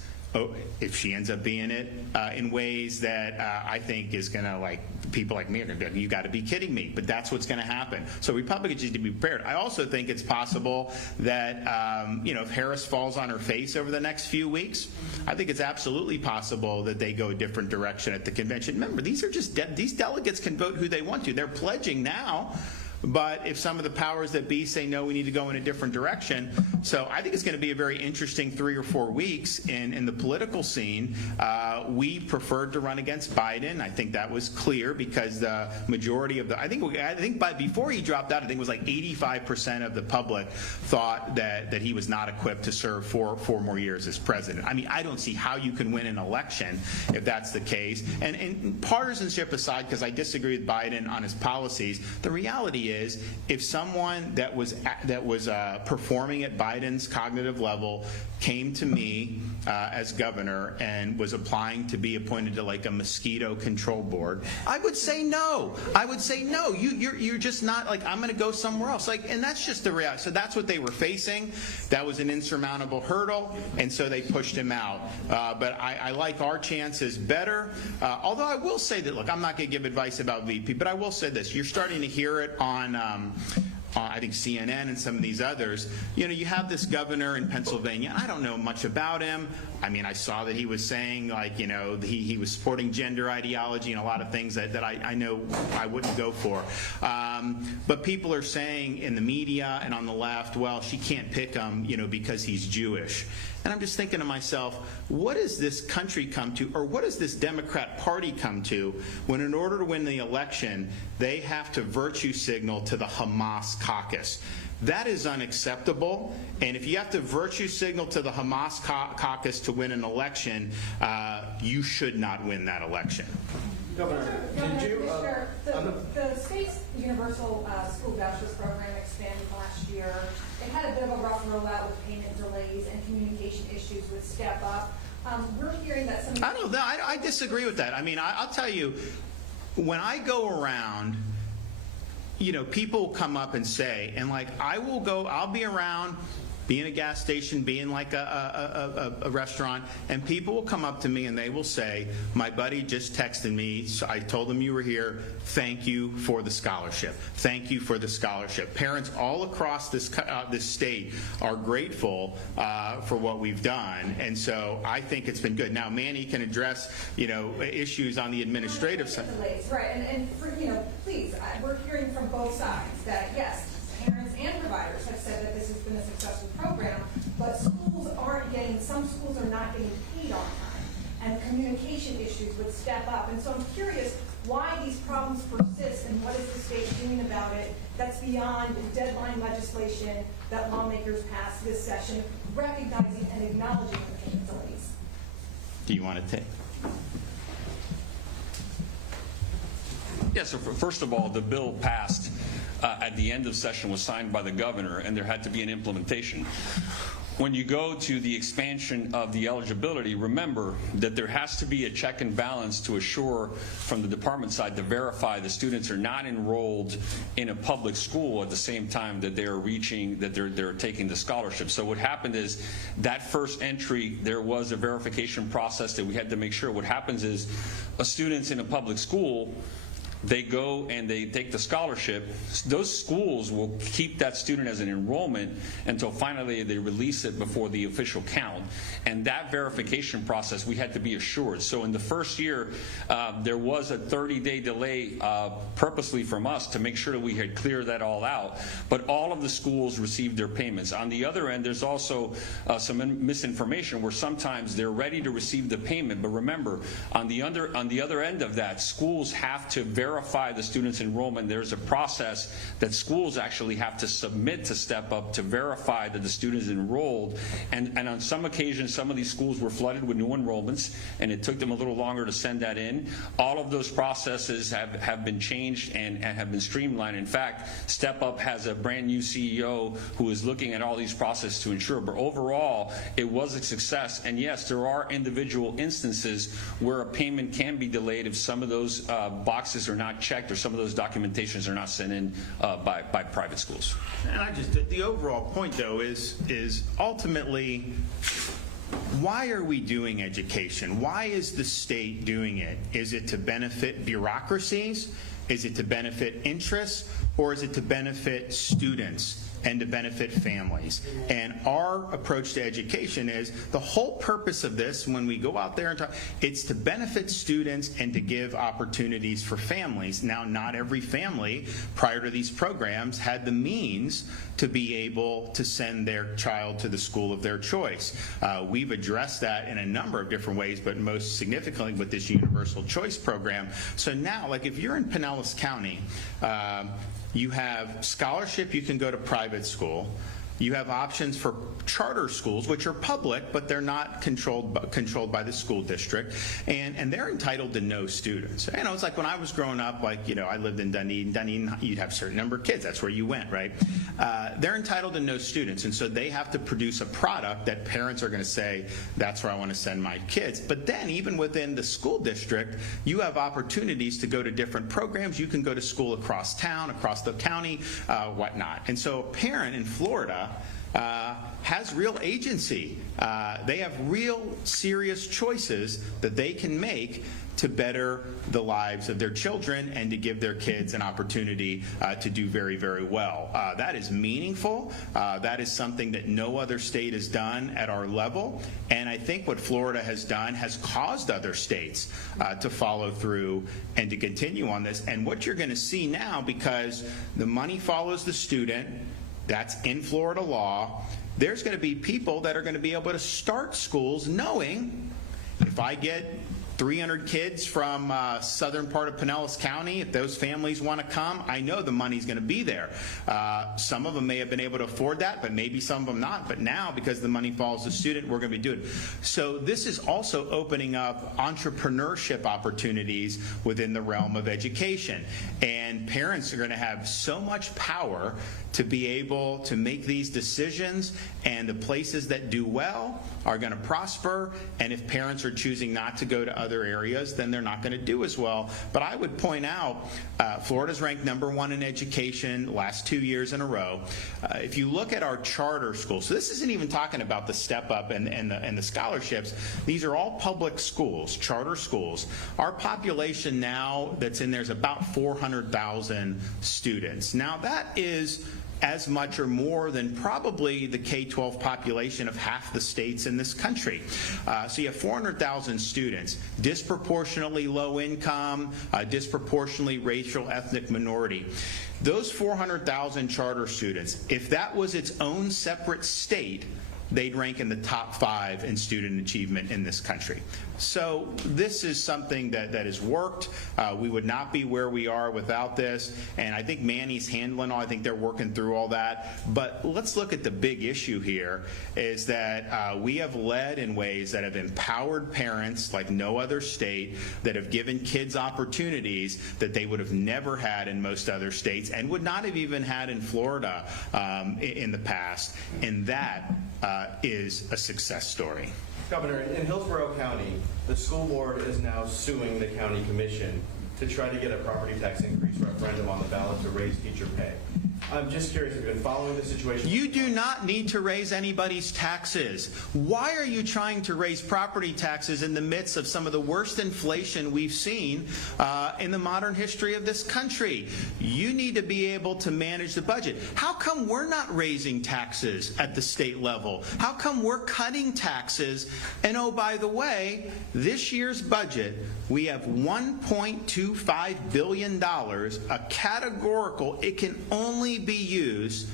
if she ends up being it, in ways that I think is going to, like, people like me are going to be, you got to be kidding me. But that's what's going to happen. So Republicans need to be prepared. I also think it's possible that, if Harris falls on her face over the next few weeks, I think it's absolutely possible that they go a different direction at the convention. Remember, these are just, these delegates can vote who they want to. They're pledging now. But if some of the powers that be say, no, we need to go in a different direction. So I think it's going to be a very interesting 3 or 4 weeks in the political scene. We preferred to run against Biden. I think that was clear because the majority of the, I think by before he dropped out, I think it was like 85% of the public thought that he was not equipped to serve for 4 more years as president. I mean, I don't see how you can win an election if that's the case. And partisanship aside, because I disagree with Biden on his policies, the reality is if someone that was performing at Biden's cognitive level came to me as governor and was applying to be appointed to like a mosquito control board, I would say no. I would say no. You're just not, like, I'm going to go somewhere else. Like, and that's just the reality. So that's what they were facing. That was an insurmountable hurdle, and so they pushed him out. But I like our chances better. Although I will say that, look, I'm not going to give advice about VP, but I will say this: you're starting to hear it on I think CNN and some of these others. You have this governor in Pennsylvania. I don't know much about him. I mean, I saw that he was saying, like, he was supporting gender ideology and a lot of things that I know I wouldn't go for. But people are saying in the media and on the left, well, she can't pick him, because he's Jewish. And I'm just thinking to myself, what does this country come to, or what does this Democrat Party come to, when in order to win the election, they have to virtue signal to the Hamas caucus? That is unacceptable. And if you have to virtue signal to the Hamas caucus to win an election, you should not win that election. Governor, the state's universal school vouchers program expanded last year. It had a bit of a rough rollout with payment delays and communication issues with Step Up. We're hearing that some... I don't know. I disagree with that. I mean, I'll tell you, when I go around, people come up and say, and like, I'll be around, be in a gas station, be in like a restaurant, and people will come up to me and they will say, my buddy just texted me, so I told him you were here, thank you for the scholarship. Thank you for the scholarship. Parents all across this state are grateful for what we've done, and so I think it's been good. Now, Manny can address, issues on the administrative side. Right, and for, please, we're hearing from both sides that, yes, parents and providers have said that this has been a successful program, but some schools are not getting paid on time, and communication issues would Step Up. And so I'm curious why these problems persist, and what is the state doing about it that's beyond deadline legislation that lawmakers passed this session, recognizing and acknowledging the payment delays. Do you want to take? Yeah, so first of all, the bill passed at the end of session, was signed by the governor, and there had to be an implementation. when you go to the expansion of the eligibility, remember that there has to be a check and balance to assure from the department side to verify the students are not enrolled in a public school at the same time that they're taking the scholarship. So what happened is that first entry, there was a verification process that we had to make sure. What happens is a student's in a public school, they go and they take the scholarship. Those schools will keep that student as an enrollment until finally they release it before the official count. And that verification process, we had to be assured. So in the first year, there was a 30-day delay purposely from us to make sure that we had cleared that all out. But all of the schools received their payments. On the other end, there's also some misinformation where sometimes they're ready to receive the payment. But remember, on the other end of that, schools have to verify the student's enrollment. There's a process that schools actually have to submit to Step Up to verify that the student is enrolled. And on some occasions, some of these schools were flooded with new enrollments, and it took them a little longer to send that in. All of those processes have been changed and have been streamlined. In fact, Step Up has a brand new CEO who is looking at all these processes to ensure. But overall, it was a success. And yes, there are individual instances where a payment can be delayed if some of those boxes are not checked or some of those documentations are not sent in by private schools. And the overall point, though, is ultimately, why are we doing education? Why is the state doing it? Is it to benefit bureaucracies? Is it to benefit interests? Or is it to benefit students and to benefit families? And our approach to education is the whole purpose of this, when we go out there and talk, it's to benefit students and to give opportunities for families. Now, not every family prior to these programs had the means to be able to send their child to the school of their choice. We've addressed that in a number of different ways, but most significantly with this universal choice program. So now, like if you're in Pinellas County, you have scholarship, you can go to private school. You have options for charter schools, which are public, but they're not controlled by the school district, and they're entitled to no students. You know, it's like when I was growing up, like, you know, I lived in Dunedin. Dunedin, you'd have a certain number of kids. That's where you went, right? They're entitled to no students, and so they have to produce a product that parents are going to say, that's where I want to send my kids. But then, even within the school district, you have opportunities to go to different programs. You can go to school across town, across the county, whatnot. And so a parent in Florida has real agency. They have real serious choices that they can make to better the lives of their children and to give their kids an opportunity to do very, very well. That is meaningful. That is something that no other state has done at our level. And I think what Florida has done has caused other states to follow through and to continue on this. And what you're going to see now, because the money follows the student, that's in Florida law, there's going to be people that are going to be able to start schools knowing, if I get 300 kids from southern part of Pinellas County, if those families want to come, I know the money's going to be there. Some of them may have been able to afford that, but maybe some of them not. But now, because the money follows the student, we're going to be doing it. So this is also opening up entrepreneurship opportunities within the realm of education. And parents are going to have so much power to be able to make these decisions, and the places that do well are going to prosper. And if parents are choosing not to go to other areas, then they're not going to do as well. But I would point out, Florida's ranked #1 in education last 2 years in a row. If you look at our charter schools, so this isn't even talking about the Step Up and the scholarships. These are all public schools, charter schools. Our population now that's in there is about 400,000 students. Now that is as much or more than probably the K-12 population of half the states in this country. So you have 400,000 students, disproportionately low income, disproportionately racial, ethnic minority. Those 400,000 charter students, if that was its own separate state, they'd rank in the top 5 in student achievement in this country. So this is something that has worked. We would not be where we are without this, and I think Manny's handling all. I think they're working through all that. But let's look at the big issue here is that we have led in ways that have empowered parents like no other state, that have given kids opportunities that they would have never had in most other states and would not have even had in Florida in the past. And that is a success story. Governor, in Hillsborough County, the school board is now suing the county commission to try to get a property tax increase referendum on the ballot to raise teacher pay. I'm just curious if you've been following the situation. You do not need to raise anybody's taxes. Why are you trying to raise property taxes in the midst of some of the worst inflation we've seen in the modern history of this country? You need to be able to manage the budget. How come we're not raising taxes at the state level? How come we're cutting taxes? And oh, by the way, this year's budget, we have $1.25 billion, a categorical, it can only be used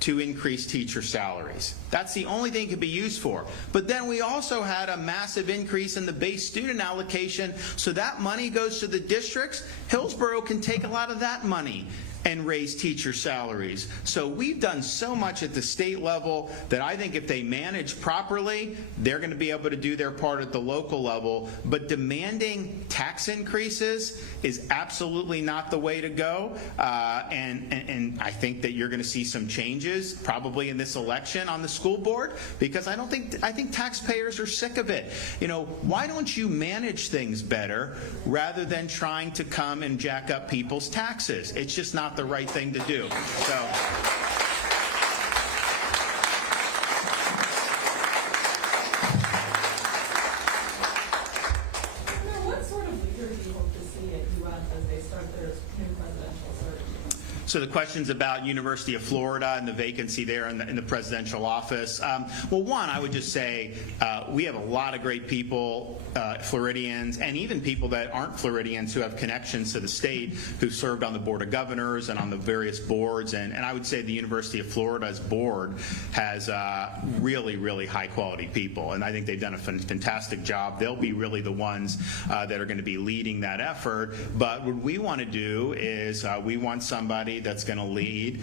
to increase teacher salaries. That's the only thing it could be used for. But then we also had a massive increase in the base student allocation, so that money goes to the districts. Hillsborough can take a lot of that money and raise teacher salaries. So we've done so much at the state level that I think if they manage properly, they're going to be able to do their part at the local level. But demanding tax increases is absolutely not the way to go. And I think that you're going to see some changes probably in this election on the school board, because I think taxpayers are sick of it. You know, why don't you manage things better rather than trying to come and jack up people's taxes? It's just not the right thing to do. So. What sort of leader do you hope to see at UF as they start their new presidential search? So the questions about University of Florida and the vacancy there in the presidential office. Well, one, I would just say we have a lot of great people, Floridians, and even people that aren't Floridians who have connections to the state, who served on the Board of Governors and on the various boards. And I would say the University of Florida's board has really, really high-quality people. And I think they've done a fantastic job. They'll be really the ones that are going to be leading that effort. But what we want to do is we want somebody that's going to lead.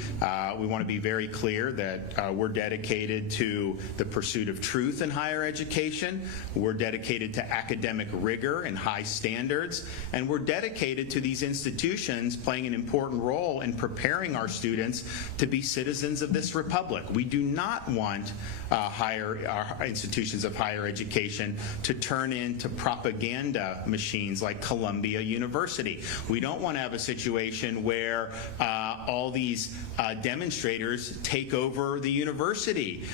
We want to be very clear that we're dedicated to the pursuit of truth in higher education. We're dedicated to academic rigor and high standards. And we're dedicated to these institutions playing an important role in preparing our students to be citizens of this republic. We do not want our institutions of higher education to turn into propaganda machines like Columbia University. We don't want to have a situation where all these demonstrators take over the university,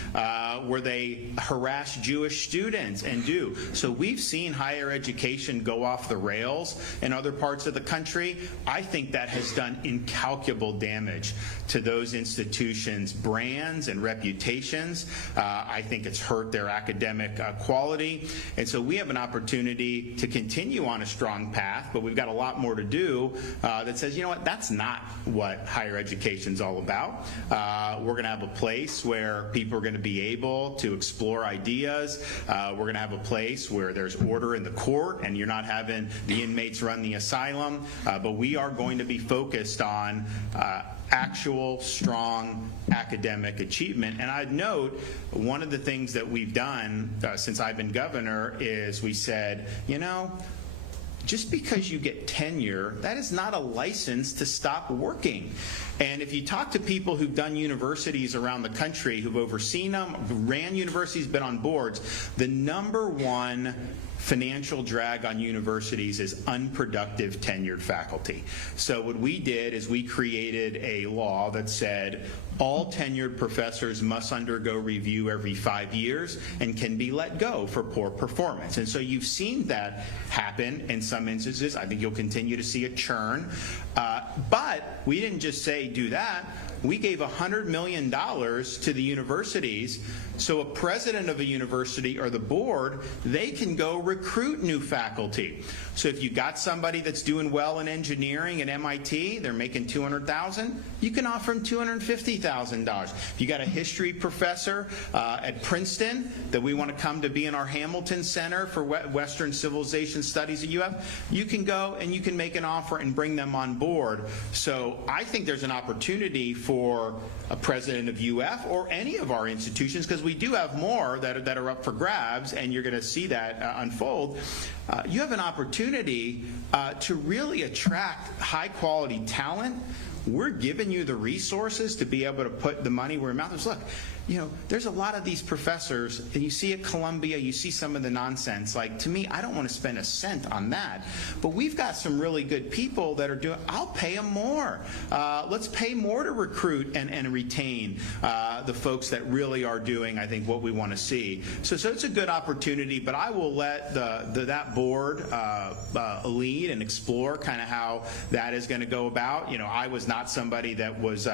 where they harass Jewish students and do. So we've seen higher education go off the rails in other parts of the country. I think that has done incalculable damage to those institutions' brands and reputations. I think it's hurt their academic quality. And so we have an opportunity to continue on a strong path, but we've got a lot more to do that says, you know what, that's not what higher education is all about. We're going to have a place where people are going to be able to explore ideas. We're going to have a place where there's order in the court and you're not having the inmates run the asylum. But we are going to be focused on actual strong academic achievement. And I'd note one of the things that we've done since I've been governor is we said, you know, just because you get tenure, that is not a license to stop working. And if you talk to people who've done universities around the country, who've overseen them, who ran universities, been on boards, the number one financial drag on universities is unproductive tenured faculty. So what we did is we created a law that said all tenured professors must undergo review every 5 years and can be let go for poor performance. And so you've seen that happen in some instances. I think you'll continue to see a churn. But we didn't just say do that. we gave $100 million to the universities, so a president of a university or the board, they can go recruit new faculty. So if you got somebody that's doing well in engineering at MIT, they're making $200,000, you can offer them $250,000. If you got a history professor at Princeton that we want to come to be in our Hamilton Center for Western Civilization Studies at UF, you can go and you can make an offer and bring them on board. So I think there's an opportunity for a president of UF or any of our institutions, because we do have more that are up for grabs, and you're going to see that unfold. You have an opportunity to really attract high-quality talent. We're giving you the resources to be able to put the money where your mouth is. Look, you know, there's a lot of these professors, and you see at Columbia, you see some of the nonsense. Like, to me, I don't want to spend a cent on that. But we've got some really good people that are doing, I'll pay them more. Let's pay more to recruit and retain the folks that really are doing, I think, what we want to see. So it's a good opportunity, but I will let that board lead and explore kind of how that is going to go about. You know, I was not somebody that was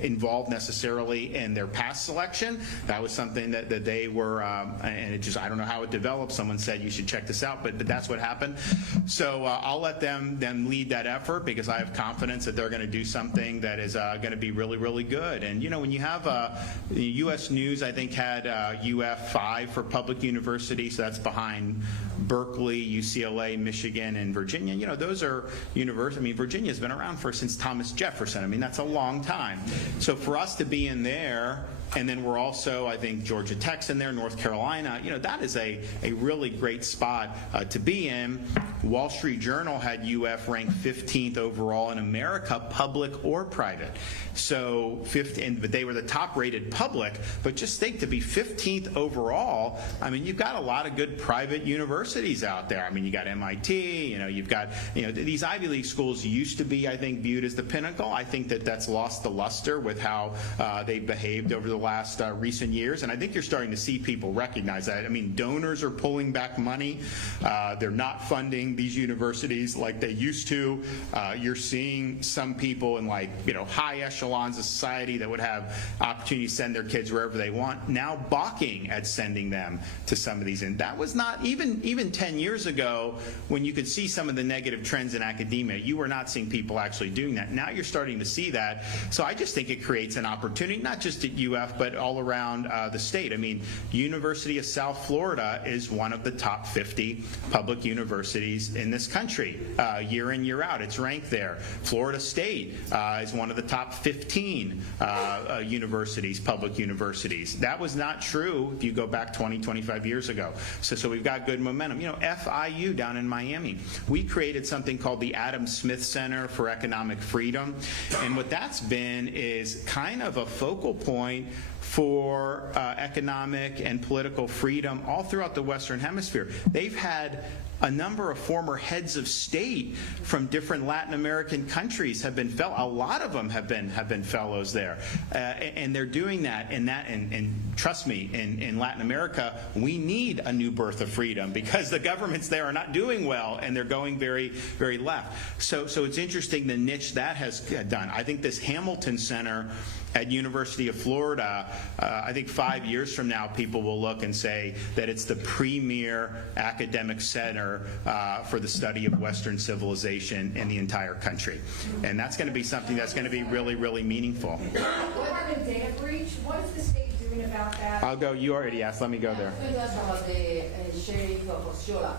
involved necessarily in their past selection. That was something that they were, and it just, I don't know how it developed. Someone said you should check this out, but that's what happened. So I'll let them lead that effort, because I have confidence that they're going to do something that is going to be really, really good. And you know, when you have the U.S. News, I think, had UF 5 for public universities, so that's behind Berkeley, UCLA, Michigan, and Virginia. You know, those are universities. I mean, Virginia's been around since Thomas Jefferson. I mean, that's a long time. So for us to be in there, and then we're also, I think, Georgia Tech's in there, North Carolina, you know, that is a really great spot to be in. Wall Street Journal had UF ranked 15th overall in America, public or private. So but they were the top-rated public, but just think, to be 15th overall, I mean, you've got a lot of good private universities out there. I mean, you got MIT, you know, you've got, you know, these Ivy League schools used to be, I think, viewed as the pinnacle. I think that's lost the luster with how they've behaved over the last recent years, and I think you're starting to see people recognize that. I mean, donors are pulling back money. They're not funding these universities like they used to. You're seeing some people in, like, you know, high echelons of society that would have opportunity to send their kids wherever they want, now balking at sending them to some of these. And that was not, even 10 years ago, when you could see some of the negative trends in academia, you were not seeing people actually doing that. Now you're starting to see that. So I just think it creates an opportunity, not just at UF, but all around the state. I mean, University of South Florida is one of the top 50 public universities in this country, year in, year out. It's ranked there. Florida State is one of the top 15 universities, public universities. That was not true if you go back 20, 25 years ago. So we've got good momentum. You know, FIU down in Miami, we created something called the Adam Smith Center for Economic Freedom. And what that's been is kind of a focal point for economic and political freedom all throughout the Western Hemisphere. They've had a number of former heads of state from different Latin American countries have been a lot of them have been fellows there, and they're doing that. And trust me, in Latin America, we need a new birth of freedom, because the governments there are not doing well, and they're going very, very left. So it's interesting the niche that has done. I think this Hamilton Center at University of Florida, I think 5 years from now, people will look and say that it's the premier academic center for the study of Western civilization in the entire country. And that's going to be something that's going to be really, really meaningful. What happened to data breach? What is the state doing about that? I'll go. You already asked. Let me go there. I'm going to ask about the sheriff of Osceola.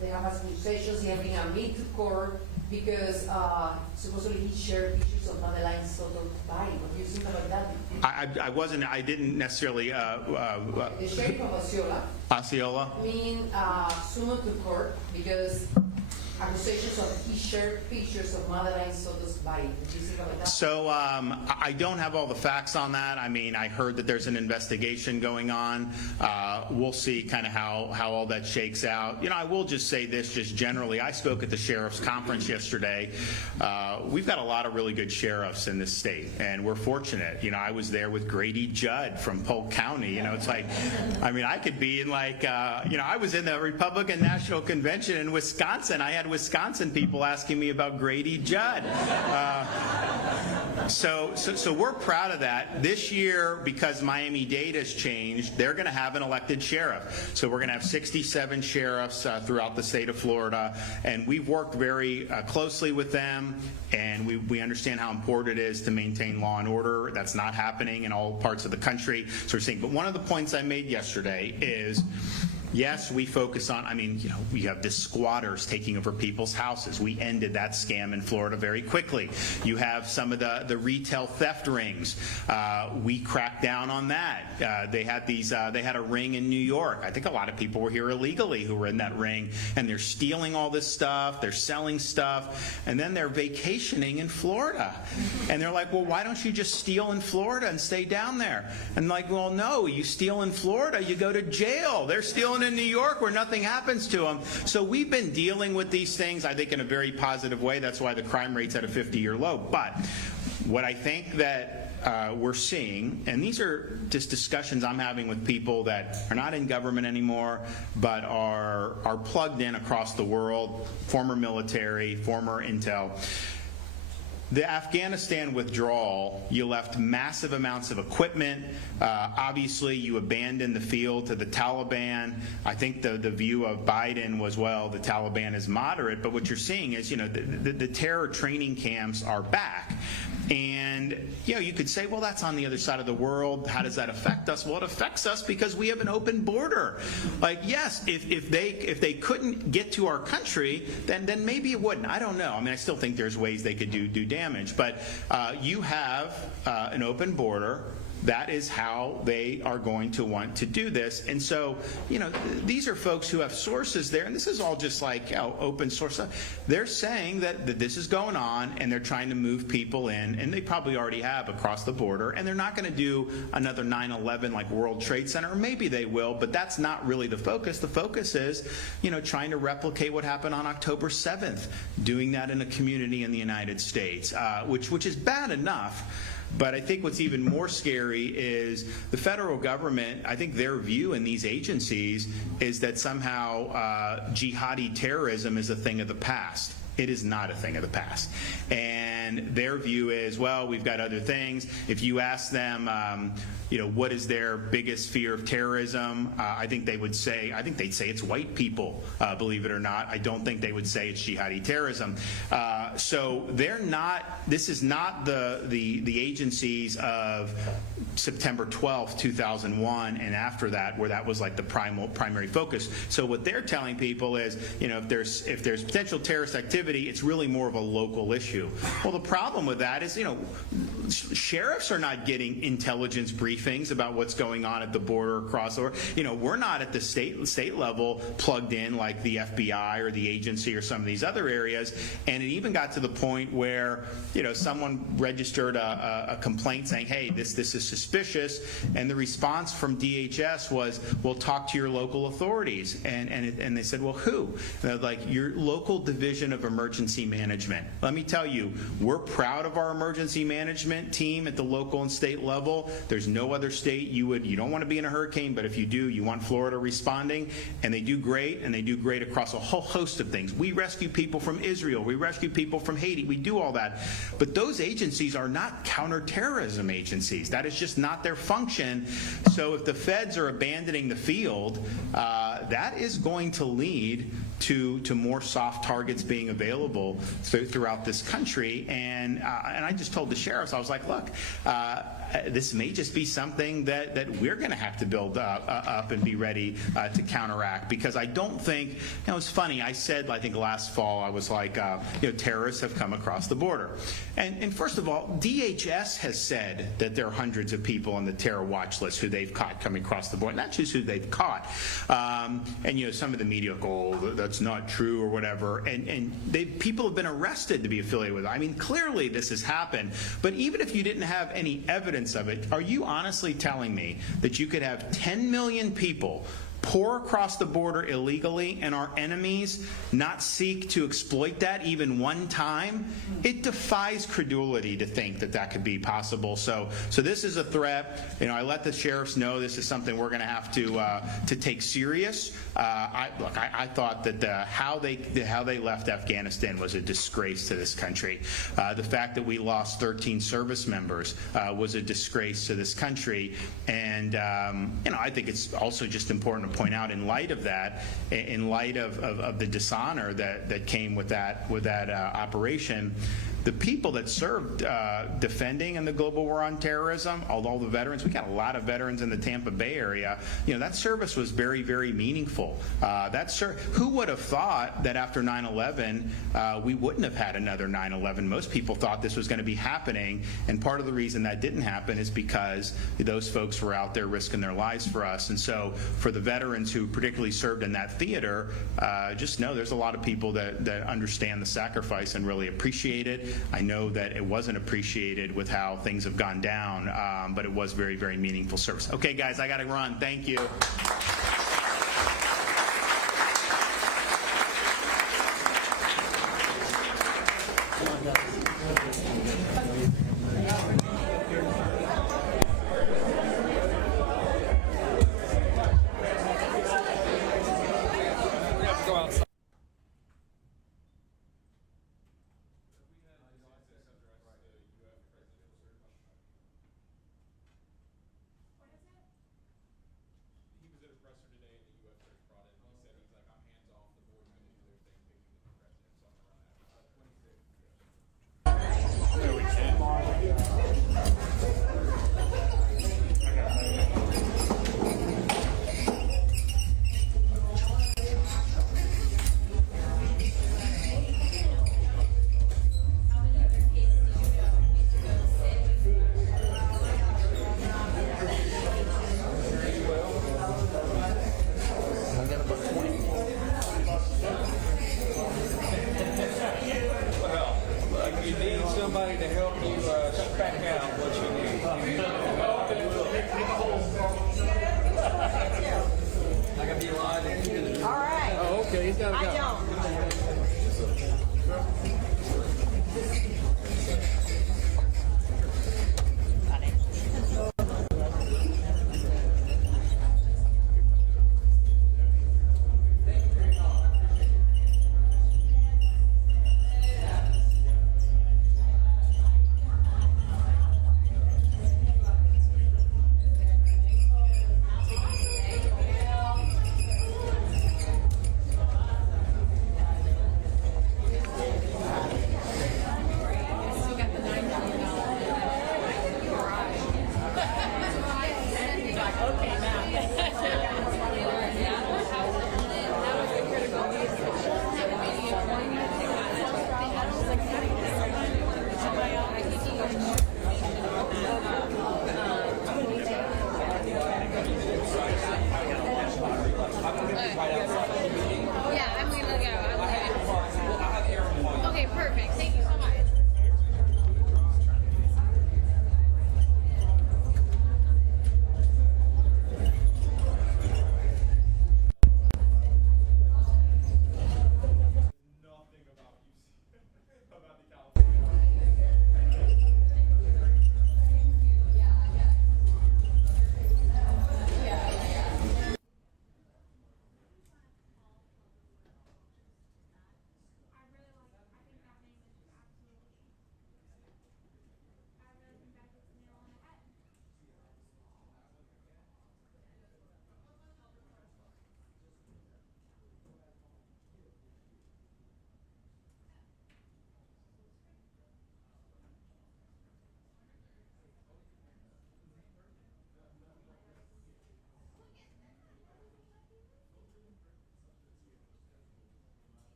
They have accusations he had been admitted to court because supposedly he shared pictures of Madeleine Soto's body. What do you think about that? I didn't necessarily. The sheriff of Osceola. Osceola? Being summoned to court because accusations of he shared pictures of Madeleine Soto's body. What do you think about that? So I don't have all the facts on that. I mean, I heard that there's an investigation going on. We'll see kind of how all that shakes out. You know, I will just say this, just generally. I spoke at the sheriff's conference yesterday. We've got a lot of really good sheriffs in this state, and we're fortunate. You know, I was there with Grady Judd from Polk County. You know, it's like, I mean, I could be in like, you know, I was in the Republican National Convention in Wisconsin. I had Wisconsin people asking me about Grady Judd. So we're proud of that. This year, because Miami-Dade has changed, they're going to have an elected sheriff. So we're going to have 67 sheriffs throughout the state of Florida, and we've worked very closely with them, and we understand how important it is to maintain law and order. That's not happening in all parts of the country. So we're seeing. But one of the points I made yesterday is, yes, we focus on, we have the squatters taking over people's houses. We ended that scam in Florida very quickly. You have some of the retail theft rings. We cracked down on that. They had a ring in New York. I think a lot of people were here illegally who were in that ring, and they're stealing all this stuff, they're selling stuff, and then they're vacationing in Florida. And they're like, well, why don't you just steal in Florida and stay down there? And like, well, no, you steal in Florida, you go to jail. They're stealing in New York where nothing happens to them. So we've been dealing with these things, I think, in a very positive way. That's why the crime rate's at a 50-year low. But what I think that we're seeing, and these are just discussions I'm having with people that are not in government anymore, but are plugged in across the world, former military, former intel. The Afghanistan withdrawal, you left massive amounts of equipment. Obviously, you abandoned the field to the Taliban. I think the view of Biden was, well, the Taliban is moderate, but what you're seeing is, the terror training camps are back. And, you could say, well, that's on the other side of the world. How does that affect us? Well, it affects us because we have an open border. Like, yes, if they couldn't get to our country, then maybe it wouldn't. I don't know. I still think there's ways they could do damage. But you have an open border. That is how they are going to want to do this. And so, these are folks who have sources there, and this is all just like open source stuff. They're saying that this is going on, and they're trying to move people in, and they probably already have across the border, and they're not going to do another 9/11 like World Trade Center, or maybe they will, but that's not really the focus. The focus is, trying to replicate what happened on October 7th, doing that in a community in the United States, which is bad enough. But I think what's even more scary is the federal government, I think their view in these agencies is that somehow jihadi terrorism is a thing of the past. It is not a thing of the past. And their view is, well, we've got other things. If you ask them, what is their biggest fear of terrorism, I think they'd say it's white people, believe it or not. I don't think they would say it's jihadi terrorism. So this is not the agencies of September 12th, 2001, and after that, where that was like the primary focus. So what they're telling people is, if there's potential terrorist activity, it's really more of a local issue. Well, the problem with that is, sheriffs are not getting intelligence briefings about what's going on at the border across the border. We're not at the state level plugged in like the FBI or the agency or some of these other areas. And it even got to the point where, someone registered a complaint saying, hey, this is suspicious, and the response from DHS was, well, talk to your local authorities. And they said, well, who? And they're like, your local division of emergency management. Let me tell you, we're proud of our emergency management team at the local and state level. There's no other state you don't want to be in a hurricane, but if you do, you want Florida responding, and they do great, and they do great across a whole host of things. We rescue people from Israel, we rescue people from Haiti, we do all that. But those agencies are not counterterrorism agencies. That is just not their function. So if the feds are abandoning the field, that is going to lead to more soft targets being available throughout this country. And I just told the sheriffs, I was like, look, this may just be something that we're going to have to build up and be ready to counteract, because I don't think, it's funny, I said, I think last fall, I was like, terrorists have come across the border. And first of all, DHS has said that there are hundreds of people on the terror watch list who they've caught coming across the border, not just who they've caught. And some of the media go, oh, that's not true or whatever, and people have been arrested to be affiliated with it. Clearly this has happened, but even if you didn't have any evidence of it, are you honestly telling me that you could have 10 million people pour across the border illegally and our enemies not seek to exploit that even one time, it defies credulity to think that that could be possible. So this is a threat. You know, I let the sheriffs know this is something we're going to have to take serious. I thought that how they left Afghanistan was a disgrace to this country. The fact that we lost 13 service members was a disgrace to this country. And you know, I think it's also just important to point out, in light of that, in light of the dishonor that came with that operation, the people that served defending in the global war on terrorism, although the veterans, we got a lot of veterans in the Tampa Bay area, you know, that service was very, very meaningful. Who would have thought that after 9/11 we wouldn't have had another 9/11? Most people thought this was going to be happening, and part of the reason that didn't happen is because those folks were out there risking their lives for us. And so for the veterans who particularly served in that theater, just know there's a lot of people that understand the sacrifice and really appreciate it. I know that it wasn't appreciated with how things have gone down, but it was very, very meaningful service. Okay, guys, I got to run. Thank you.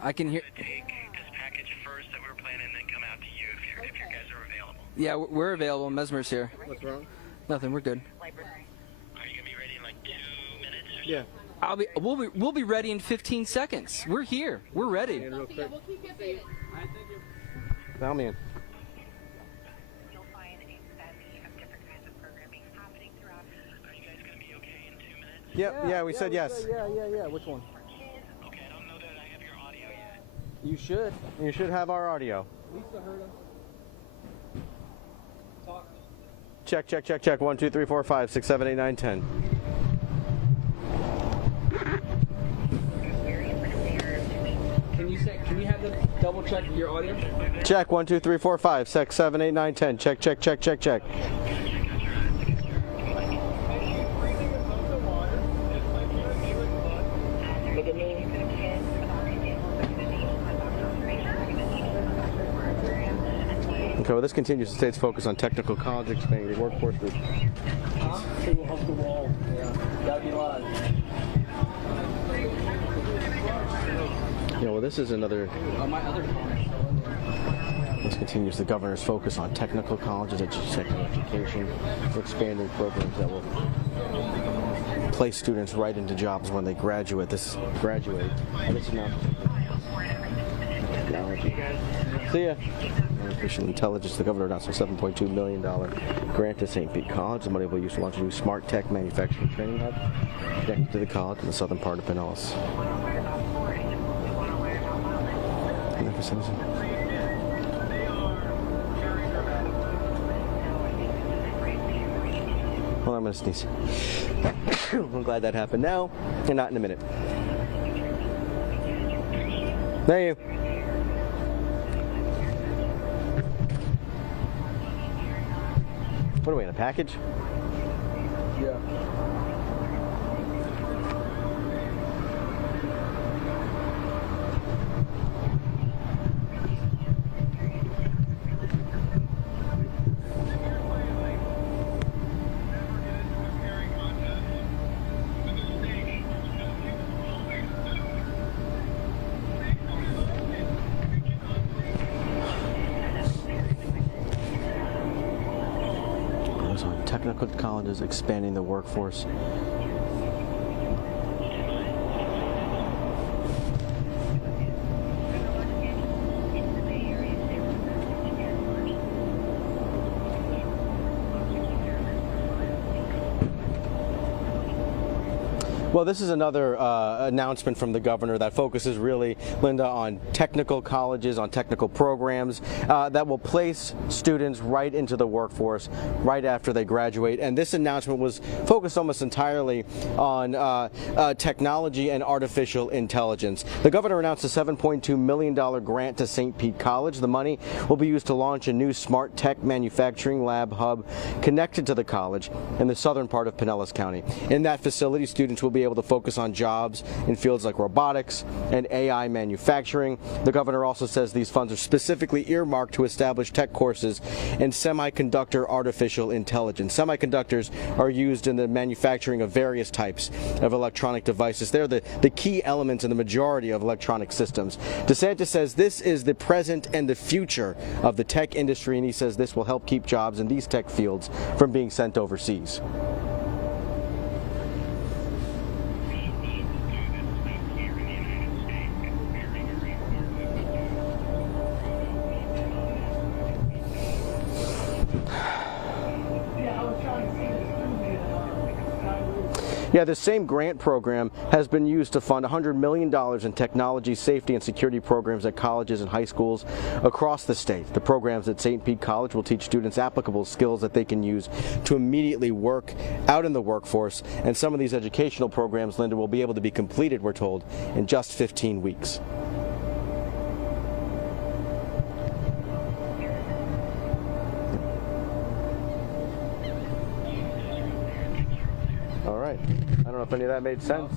I can hear. Take this package first that we were planning and then come out to you if you guys are available. Yeah, we're available. Mesmer's here. What's wrong? Nothing. We're good. Are you gonna be ready in like 2 minutes or so? Yeah. We'll be ready in 15 seconds. We're here. We're ready. Real quick. Allow me in. You'll find a bevy of different kinds of programming happening throughout. Are you guys gonna be okay in 2 minutes? Yep. Yeah, we said yes. Yeah. Which one? Okay, I don't know that I have your audio yet. You should. You should have our audio. Lisa heard us. Talk. Check. 1, 2, 3, 4, 5, 6, 7, 8, 9, 10. Can you have them double check your audio? Check. 1, 2, 3, 4, 5, 6, 7, 8, 9, 10. Check. Okay, well, this continues the state's focus on technical college, expanding the workforce with. Off the wall. Yeah. Gotta be live. Well, this is another. My other phone. This continues the governor's focus on technical colleges, technical education, expanding programs that will place students right into jobs when they graduate. This is now. Technology. See ya. Artificial intelligence. The governor announced a $7.2 million grant to St. Pete College. The money will be used to launch a new smart tech manufacturing training hub connected to the college in the southern part of Pinellas. Well, I'm going to sneeze. I'm glad that happened now and not in a minute. There you. What are we in a package? Yeah. On technical colleges expanding the workforce. Well, this is another announcement from the governor that focuses really, Linda, on technical colleges, on technical programs that will place students right into the workforce right after they graduate. And this announcement was focused almost entirely on technology and artificial intelligence. The governor announced a $7.2 million grant to St. Pete College. The money will be used to launch a new smart tech manufacturing lab hub connected to the college in the southern part of Pinellas County. In that facility, students will be able to focus on jobs in fields like robotics and AI manufacturing. The governor also says these funds are specifically earmarked to establish tech courses in semiconductor artificial intelligence. Semiconductors are used in the manufacturing of various types of electronic devices. They're the key elements in the majority of electronic systems. DeSantis says this is the present and the future of the tech industry, and he says this will help keep jobs in these tech fields from being sent overseas. Yeah, the same grant program has been used to fund $100 million in technology, safety, and security programs at colleges and high schools across the state. The programs at St. Pete College will teach students applicable skills that they can use to immediately work out in the workforce. And some of these educational programs, Linda, will be able to be completed, we're told, in just 15 weeks. All right. I don't know if any of that made sense.